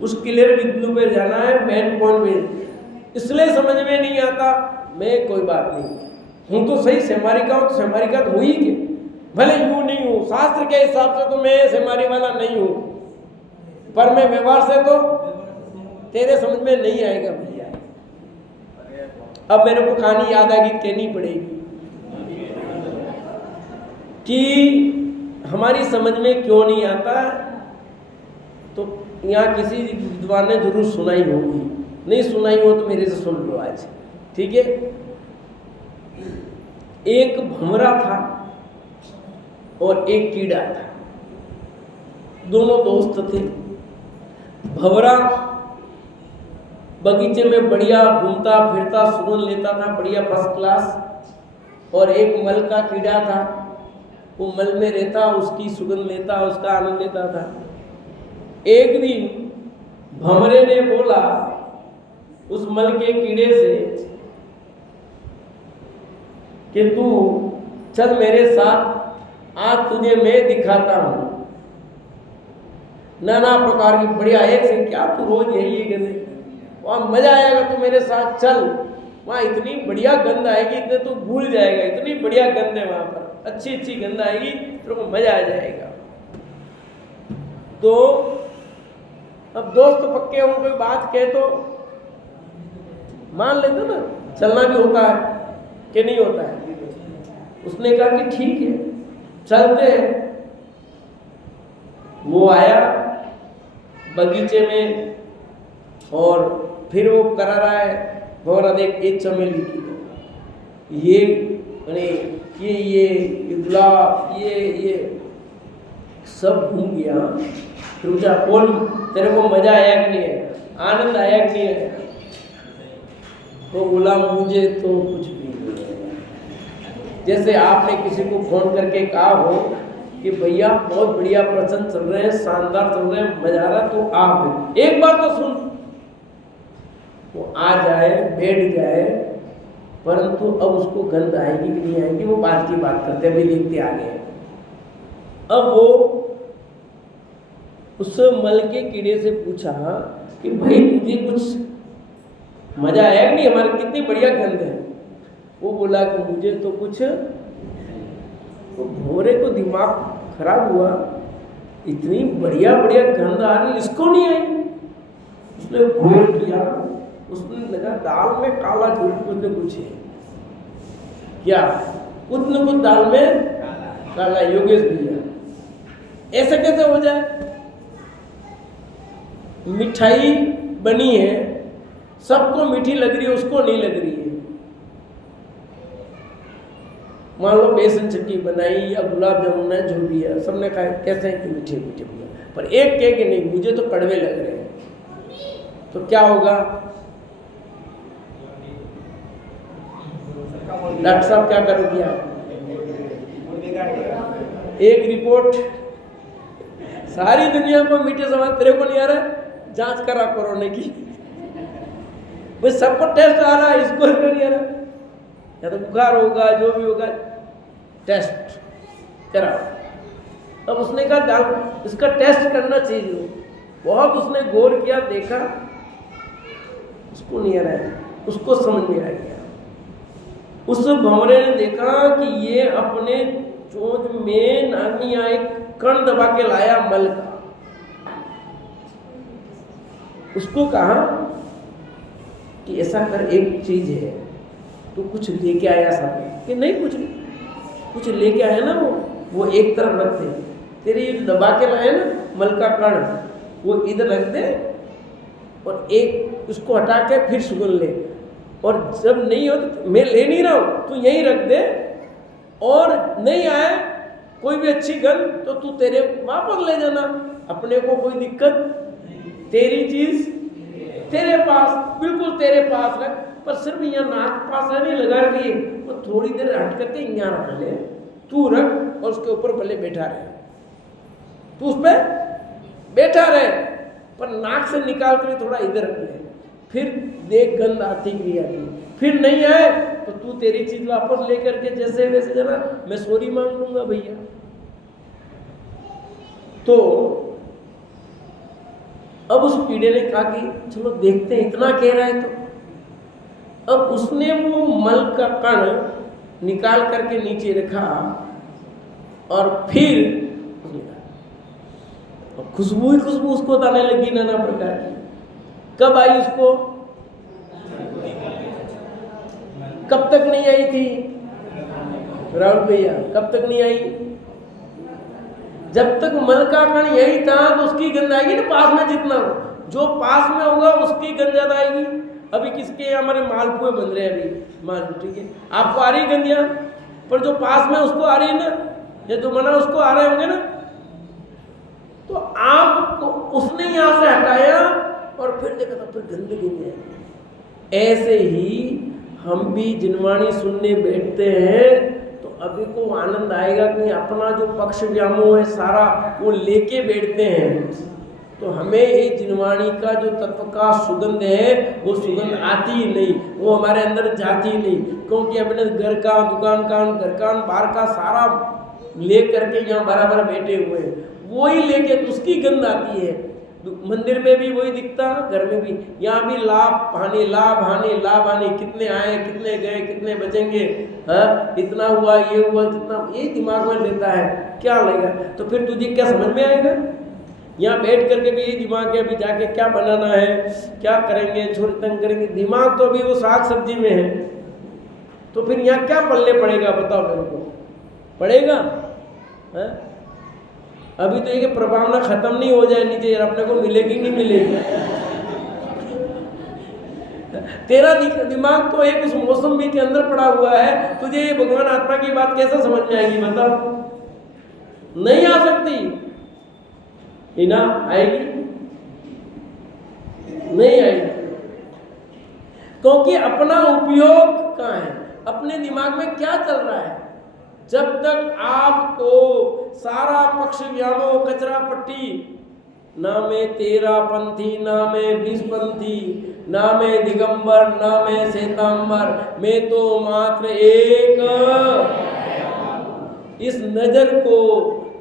उस क्लियर बिंदु पर जाना है, मेन पॉइंट में। इसलिए समझ में नहीं आता, मैं कोई बात नहीं हूँ तो सही, सेमारी का हूँ तो सेमारी का हो ही के, भले यूँ नहीं हूँ, शास्त्र के हिसाब से तो मैं सेमारी वाला नहीं हूँ, पर मैं व्यवहार से तो तेरे समझ में नहीं आएगा भैया। अब मेरे को कहानी याद आएगी, कहनी पड़ेगी कि हमारी समझ में क्यों नहीं आता। तो यहाँ किसी विद्वान ने जरूर सुनाई होगी, नहीं सुनाई हो तो मेरे से सुन लो आज, ठीक है। एक भंवरा था और एक कीड़ा था, दोनों दोस्त थे। भंवरा बगीचे में बढ़िया घूमता फिरता सुगंध लेता था, बढ़िया फर्स्ट क्लास। और एक मल का कीड़ा था, वो मल में रहता, उसकी सुगंध लेता, उसका आनंद लेता था। एक दिन भंवरे ने बोला उस मल के कीड़े से कि तू चल मेरे साथ, आज तुझे मैं दिखाता हूं नाना प्रकार की बढ़िया। एक से क्या तू रोज यही गंदे, वहां मजा आएगा, तू मेरे साथ चल, वहां इतनी बढ़िया गंध आएगी, इतने तू भूल जाएगा, इतनी बढ़िया गंध है वहां पर, अच्छी अच्छी गंध आएगी, तेरे को मजा आ जाएगा। तो अब दोस्त पक्के हों, कोई बात कहे तो मान लेते ना, चलना भी होता है कि नहीं होता है। उसने कहा कि ठीक है चलते हैं। वो आया बगीचे में और फिर वो करा रहा है, भंवरा देख एक चमेली की, ये गुलाब, ये सब घूम गया। फिर पूछा बोल तेरे को मजा आया कि नहीं आया, आनंद आया कि नहीं आया। तो बोला मुझे तो कुछ भी नहीं आया। जैसे आपने किसी को फोन करके कहा हो कि भैया बहुत बढ़िया प्रवचन चल रहे हैं, शानदार चल रहे हैं, मजा आ रहा, तो आप एक बार तो सुन। वो आ जाए बैठ जाए, परंतु अब उसको गंध आएगी कि नहीं आएगी वो बात की बात करते, अभी देखते आगे। अब वो उस मल के कीड़े से पूछा कि भाई तुझे कुछ मजा आया कि नहीं, हमारी कितनी बढ़िया गंध है। वो बोला कि मुझे तो कुछ। तो भंवरे को दिमाग खराब हुआ, इतनी बढ़िया बढ़िया गंध आ रही, इसको नहीं आई। उसने घोर किया, उसने लगा दाल में काला झूठ कुछ न कुछ है क्या, कुछ न कुछ दाल में काला। योगेश भैया ऐसे कैसे हो जाए। मिठाई बनी है, सबको मीठी लग रही है, उसको नहीं लग रही है। मान लो बेसन चक्की बनाई या गुलाब जामुन है, जो भी है, सबने कहा कैसे हैं कि मीठे मीठे भैया, पर एक कहे कि नहीं मुझे तो कड़वे लग रहे हैं, तो क्या होगा। डॉक्टर साहब क्या करोगे आप, एक रिपोर्ट, सारी दुनिया को मीठे सवाल, तेरे को नहीं आ रहा, जांच करा कोरोना की, भाई सबको टेस्ट आ रहा है, इसको नहीं आ रहा, या तो बुखार होगा जो भी होगा, टेस्ट कराओ। अब उसने कहा दाल इसका टेस्ट करना चाहिए। बहुत उसने गौर किया, देखा, उसको नहीं आ रहा है, उसको समझ में आ गया। उस भंवरे ने देखा कि ये अपने चोंच में नानिया एक कण दबा के लाया मल का। उसको कहा कि ऐसा कर, एक चीज है, तो कुछ लेके आया साथ कि नहीं, कुछ लेके आया ना, वो एक तरफ रख दे, तेरे ये दबा के लाए ना मल का कण, वो इधर रख दे और एक उसको हटा के फिर सुगंध ले, और जब नहीं हो तो मैं ले नहीं रहा हूँ, तू यहीं रख दे, और नहीं आए कोई भी अच्छी गंध तो तू तेरे वापस ले जाना, अपने को कोई दिक्कत, तेरी चीज तेरे पास, बिल्कुल तेरे पास रख, पर सिर्फ यहाँ नाक पास नहीं लगा रही है, तो थोड़ी देर हट करके यहाँ रख ले, तू रख और उसके ऊपर भले बैठा रहे, तू उस पर बैठा रहे, पर नाक से निकाल कर थोड़ा इधर रख ले, फिर देख गंध आती कि नहीं आती, फिर नहीं आए तो तू तेरी चीज वापस लेकर के जैसे वैसे जाना, मैं सॉरी मांग लूंगा भैया। तो अब उस कीड़े ने कहा कि चलो देखते हैं, इतना कह रहा है तो। अब उसने वो मल का कण निकाल करके नीचे रखा और फिर खुशबू ही खुशबू उसको आने लगी नाना प्रकार की। कब आई उसको? कब तक नहीं आई थी राहुल भैया? कब तक नहीं आई? जब तक मल का कण यही था तो उसकी गंध आएगी ना, पास में जितना जो पास में होगा उसकी गंध ज्यादा आएगी। अभी किसके हमारे मालपुए बन रहे हैं अभी मान, ठीक है, आपको आ रही गंध यहाँ, पर जो पास में उसको आ रही है ना, या जो मना उसको आ रहे होंगे ना, तो आपको उसने यहाँ से हटाया और फिर देखा तो फिर गंद गिंद। ऐसे ही हम भी जिनवाणी सुनने बैठते हैं तो अभी को आनंद आएगा कि अपना जो पक्ष व्यामोह है सारा वो लेके बैठते हैं, तो हमें ये जिनवाणी का जो तत्व का सुगंध है वो सुगंध आती ही नहीं, वो हमारे अंदर जाती ही नहीं, क्योंकि हमने घर का दुकान का घर का बाहर का सारा ले करके यहाँ बराबर बैठे हुए हैं, वही लेके तो उसकी गंध आती है। मंदिर में भी वही दिखता, घर में भी, यहाँ भी लाभ हानि लाभ हानि लाभ हानि, कितने आए कितने गए कितने बचेंगे, हाँ इतना हुआ ये हुआ जितना, ये दिमाग में लेता है, क्या लगेगा? तो फिर तुझे क्या समझ में आएगा? यहाँ बैठ करके भी ये दिमाग है, अभी जाके क्या बनाना है, क्या करेंगे, छोड़ तंग करेंगे, दिमाग तो अभी वो साग सब्जी में है, तो फिर यहाँ क्या पल्ले पड़ेगा बताओ मेरे को? पड़ेगा? है अभी तो ये प्रभावना खत्म नहीं हो जाए नीचे, अपने को मिलेगी नहीं मिलेगी। तेरा दिमाग तो एक उस मौसम में के अंदर पड़ा हुआ है, तुझे ये भगवान आत्मा की बात कैसे समझ में आएगी बताओ? नहीं आ सकती ना, आएगी नहीं आएगी, क्योंकि अपना उपयोग कहाँ है, अपने दिमाग में क्या चल रहा है। जब तक आपको सारा पक्ष व्यामोह कचरा पट्टी, ना मैं तेरा पंथी ना मैं बीसपंथी, ना मैं दिगंबर ना मैं श्वेतांबर, मैं तो मात्र एक, इस नजर को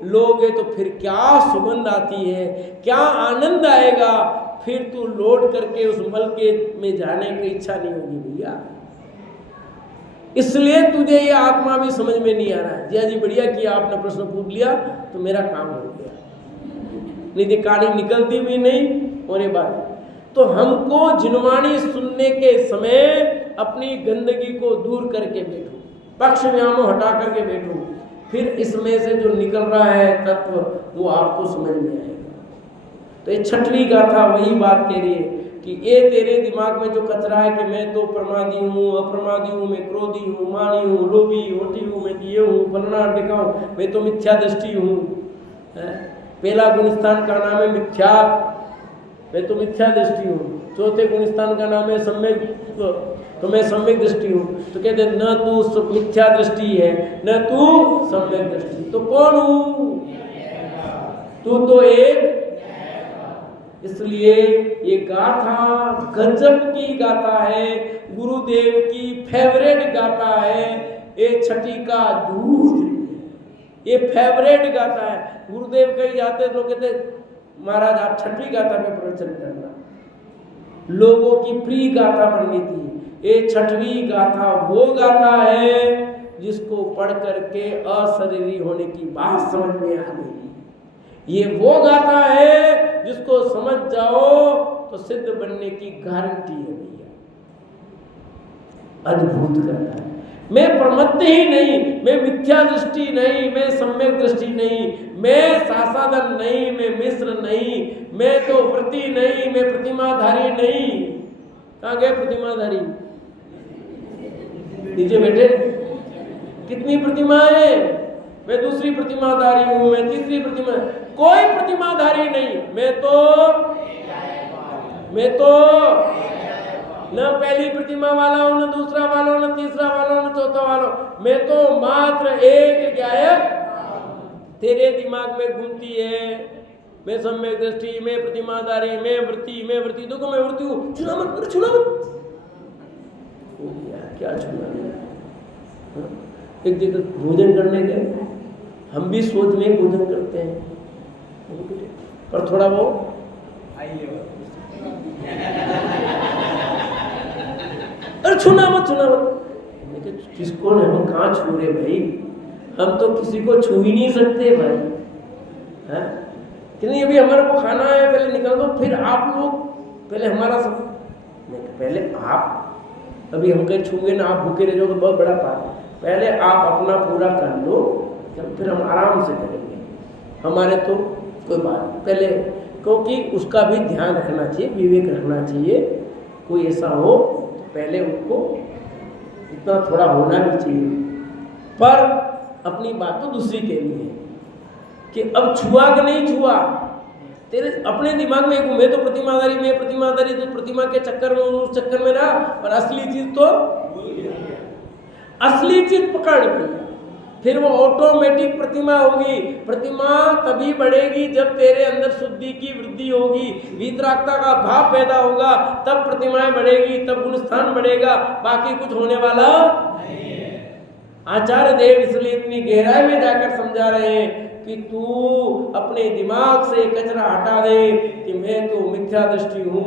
लोगे तो फिर क्या सुगंध आती है, क्या आनंद आएगा, फिर तू लौट करके उस मल के में जाने की इच्छा नहीं होगी भैया। इसलिए तुझे ये आत्मा भी समझ में नहीं आ रहा है। जिया जी बढ़िया किया आपने प्रश्न पूछ लिया तो मेरा काम हो गया, नहीं तो कहानी निकलती भी नहीं। और ये बात तो हमको जिनवाणी सुनने के समय अपनी गंदगी को दूर करके बैठो, पक्ष व्यामोह हटा करके बैठो, फिर इसमें से जो निकल रहा है तत्व वो आपको समझ में आएगा। तो ये छठवीं गाथा वही बात कह रही है कि ये तेरे दिमाग में जो कचरा है कि मैं तो प्रमादी हूँ, अप्रमादी हूँ, मैं क्रोधी हूँ, मानी हूँ, लोभी होती हूँ, मैं ये हूँ, फलना टिकाऊँ, मैं तो मिथ्या दृष्टि हूँ। पहला गुणस्थान का नाम है मिथ्या, मैं तो मिथ्या दृष्टि हूँ। चौथे गुणस्थान का नाम है सम्यक, तो मैं सम्यक दृष्टि हूँ। तो कहते हैं न तू मिथ्या दृष्टि है न तू सम्यक दृष्टि, तो कौन हूँ? तू तो एक। इसलिए ये गाथा गजब की गाथा है, गुरुदेव की फेवरेट गाथा है। ये छठी का दूध, ये फेवरेट गाथा है। गुरुदेव कहीं जाते लोग कहते महाराज आप छठी गाथा में प्रवचन करना, लोगों की प्रिय गाथा बन गई थी। ये छठवीं गाथा वो गाथा है जिसको पढ़ करके अशरीरी होने की बात समझ में आ गई। ये वो गाथा है जिसको समझ जाओ तो सिद्ध बनने की गारंटी है भैया। अद्भुत गाथा है। मैं प्रमत्त ही नहीं, मैं मिथ्या दृष्टि नहीं, मैं सम्यक दृष्टि नहीं, मैं सासादन नहीं, मैं मिश्र नहीं, मैं तो वृत्ति नहीं, मैं प्रतिमाधारी नहीं। कहाँ गए प्रतिमाधारी? नीचे बैठे। कितनी प्रतिमा है? मैं दूसरी प्रतिमाधारी हूं, मैं तीसरी प्रतिमा, कोई प्रतिमाधारी नहीं। मैं तो न पहली प्रतिमा वाला हूं, न दूसरा वाला हूं, न तीसरा वाला हूं, न चौथा वाला हूं। मैं तो मात्र एक गायक तेरे दिमाग में घूमती है। मैं सम्यक दृष्टि, मैं प्रतिमाधारी, मैं वृत्ति, देखो मैं वृत्ति हूं। छुना मत, छुना मत। क्या छुना? एक जगह भोजन करने गए, हम भी सोच में भोजन करते हैं, पर थोड़ा वो अरे छूना मत। किसको नहीं, हम कहाँ छू रहे भाई? हम तो किसी को छू ही नहीं सकते भाई। है कि नहीं अभी हमारे को खाना है, पहले निकल दो, फिर आप लोग पहले हमारा सब नहीं, पहले आप अभी हम कहीं छूगे ना, आप भूखे रह जाओ तो बहुत बड़ा पाप। पहले आप अपना पूरा कर लो, फिर हम आराम से करेंगे, हमारे तो कोई बात नहीं पहले, क्योंकि उसका भी ध्यान रखना चाहिए, विवेक रखना चाहिए। कोई ऐसा हो तो पहले उनको इतना थोड़ा होना भी चाहिए। पर अपनी बात तो दूसरी कहनी है कि अब छुआ कि नहीं छुआ, तेरे अपने दिमाग में मैं तो प्रतिमाधारी, मैं प्रतिमाधारी, तो प्रतिमा के चक्कर में उस चक्कर में ना, और असली चीज तो असली चीज पकड़ गई, फिर वो ऑटोमेटिक प्रतिमा होगी। प्रतिमा तभी बढ़ेगी जब तेरे अंदर शुद्धि की वृद्धि होगी, वीतरागता का भाव पैदा होगा, तब प्रतिमाएं बढ़ेगी, तब गुणस्थान बढ़ेगा, बाकी कुछ होने वाला नहीं है। आचार्य देव इसलिए इतनी गहराई में जाकर समझा रहे हैं कि तू अपने दिमाग से कचरा हटा दे कि मैं तो मिथ्या दृष्टि हूँ,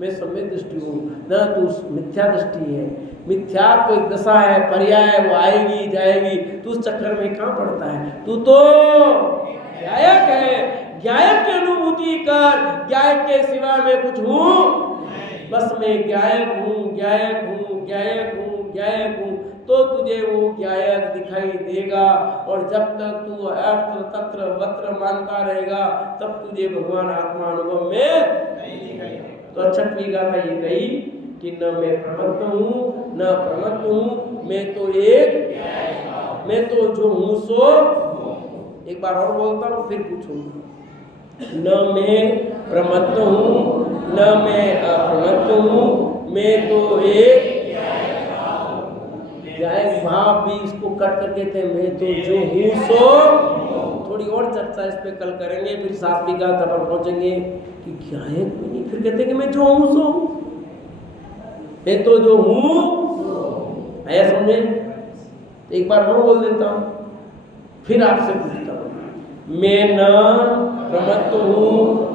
मैं सम्यक दृष्टि हूँ। न तू मिथ्या दृष्टि है, मिथ्या तो एक दशा है, पर्याय है, वो आएगी जाएगी, तू उस चक्कर में कहाँ पड़ता है। तू तो ज्ञायक है, ज्ञायक की अनुभूति कर, ज्ञायक के सिवा मैं कुछ हूँ बस मैं ज्ञायक हूँ, ज्ञायक हूँ, ज्ञायक हूँ, ज्ञायक हूँ, तो तुझे वो ज्ञायक दिखाई देगा। और जब तक तू अत्र तत्र वत्र मानता रहेगा तब तुझे भगवान आत्मा अनुभव में नहीं दिखाई। तो छठवीं गाथा ये कही कि न मैं प्रमत्त हूँ न प्रमत्त हूँ, मैं तो एक, मैं तो जो हूँ सो। एक बार और बोलता हूँ फिर पूछूंगा। न मैं प्रमत्त हूँ न मैं अप्रमत्त हूँ, मैं तो एक ज्ञायक भाव भी इसको कट करके थे, मैं तो जो हूँ सो। थोड़ी और चर्चा इस पे कल करेंगे, फिर सातवीं गाथा पर पहुंचेंगे कि ज्ञायक भी नहीं, फिर कहते कि मैं जो हूँ सो, मैं तो जो हूँ। आया समझे? एक बार मैं बोल देता हूँ फिर आपसे पूछता हूँ। मैं न प्रमत्त हूँ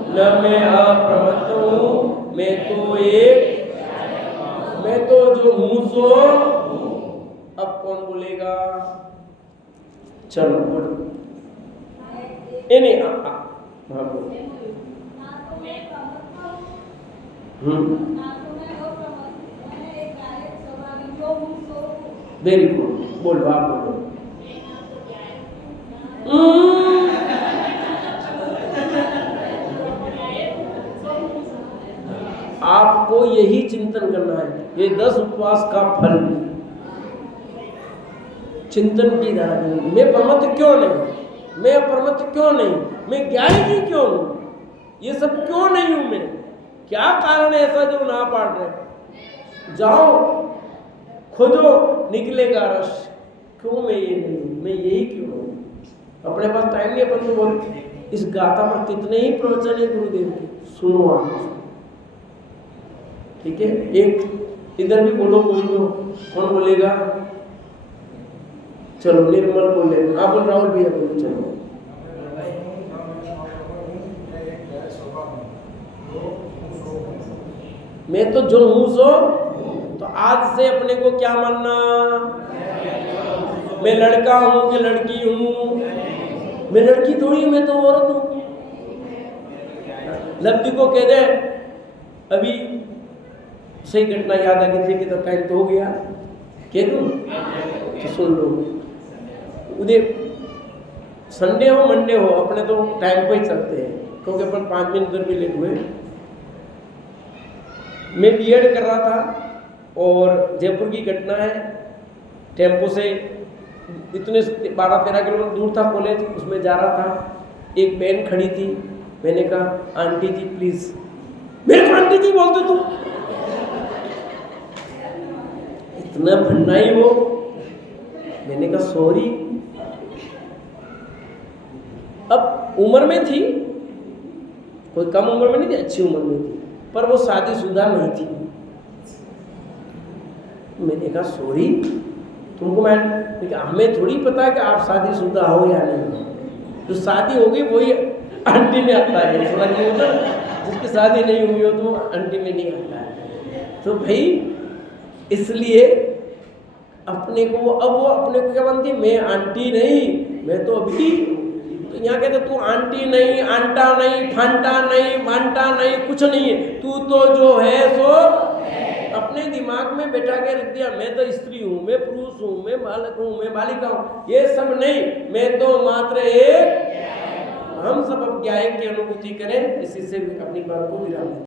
न मैं अप्रमत्त हूँ, मैं तो एक, मैं तो जो हूँ सो। अब कौन बोलेगा? चलो बोलो। नहीं हाँ बोलो। वेरी गुड, बोलो आप बोलो। आपको यही चिंतन करना है, ये 10 उपवास का फल चिंतन की धारा। मैं प्रमत्त क्यों नहीं, मैं अप्रमत्त क्यों नहीं, मैं ज्ञानी ही क्यों हूँ, ये सब क्यों नहीं हूँ मैं, क्या कारण है ऐसा जो ना पाड़ रहे। जाओ खोजो, निकलेगा रस। क्यों मैं ये नहीं हूँ, मैं यही क्यों हूँ। अपने पास टाइम नहीं, अपन तो बोल इस गाथा पर कितने ही प्रवचन है गुरुदेव के, सुनो आप। ठीक है, एक इधर भी बोलो, कोई तो कौन बोलेगा? चलो निर्मल बोले, आप बोल, राहुल भैया बोले। चलो मैं तो जो हूँ सो। तो आज से अपने को क्या मानना? मैं लड़का हूँ कि लड़की हूँ? मैं लड़की थोड़ी, मैं तो औरत हूँ। लब्धि को कह दे अभी सही घटना याद आ गई थी कि तो टाइम तो हो गया, कह दूँ तो सुन लो। उधर संडे हो मंडे हो, अपने तो टाइम पे ही चलते हैं, क्योंकि अपन 5 मिनट उधर भी लेट हुए। मैं बीएड कर रहा था और जयपुर की घटना है, टेम्पो से इतने 12-13 किलोमीटर दूर था कॉलेज, उसमें जा रहा था। एक बहन खड़ी थी, मैंने कहा आंटी जी प्लीज, मेरे को आंटी जी बोलते तुम, इतना भन्नाई वो। मैंने कहा सॉरी। अब उम्र में थी, कोई कम उम्र में नहीं थी, अच्छी उम्र में थी, पर वो शादीशुदा नहीं थी। मैंने कहा सॉरी, तुमको मैं हमें थोड़ी पता है कि आप शादीशुदा हो या नहीं, जो शादी हो गई वही आंटी में आता है, थोड़ा नहीं होता, जिसकी शादी नहीं हुई हो तो आंटी में नहीं आता है। तो भाई इसलिए अपने को, अब वो अपने को क्या मानती है, मैं आंटी नहीं, मैं तो अभी तो यहाँ कहते तू आंटी नहीं, आंटा नहीं, फांटा नहीं, मांटा नहीं, कुछ नहीं है, तू तो जो है सो अपने दिमाग में बैठा के रख दिया, मैं तो स्त्री हूँ, मैं पुरुष हूँ, मैं बालक हूँ, मैं बालिका हूँ, ये सब नहीं, मैं तो मात्र एक। हम सब अब ज्ञान की अनुभूति करें, इसी से अपनी बात को विराम दें।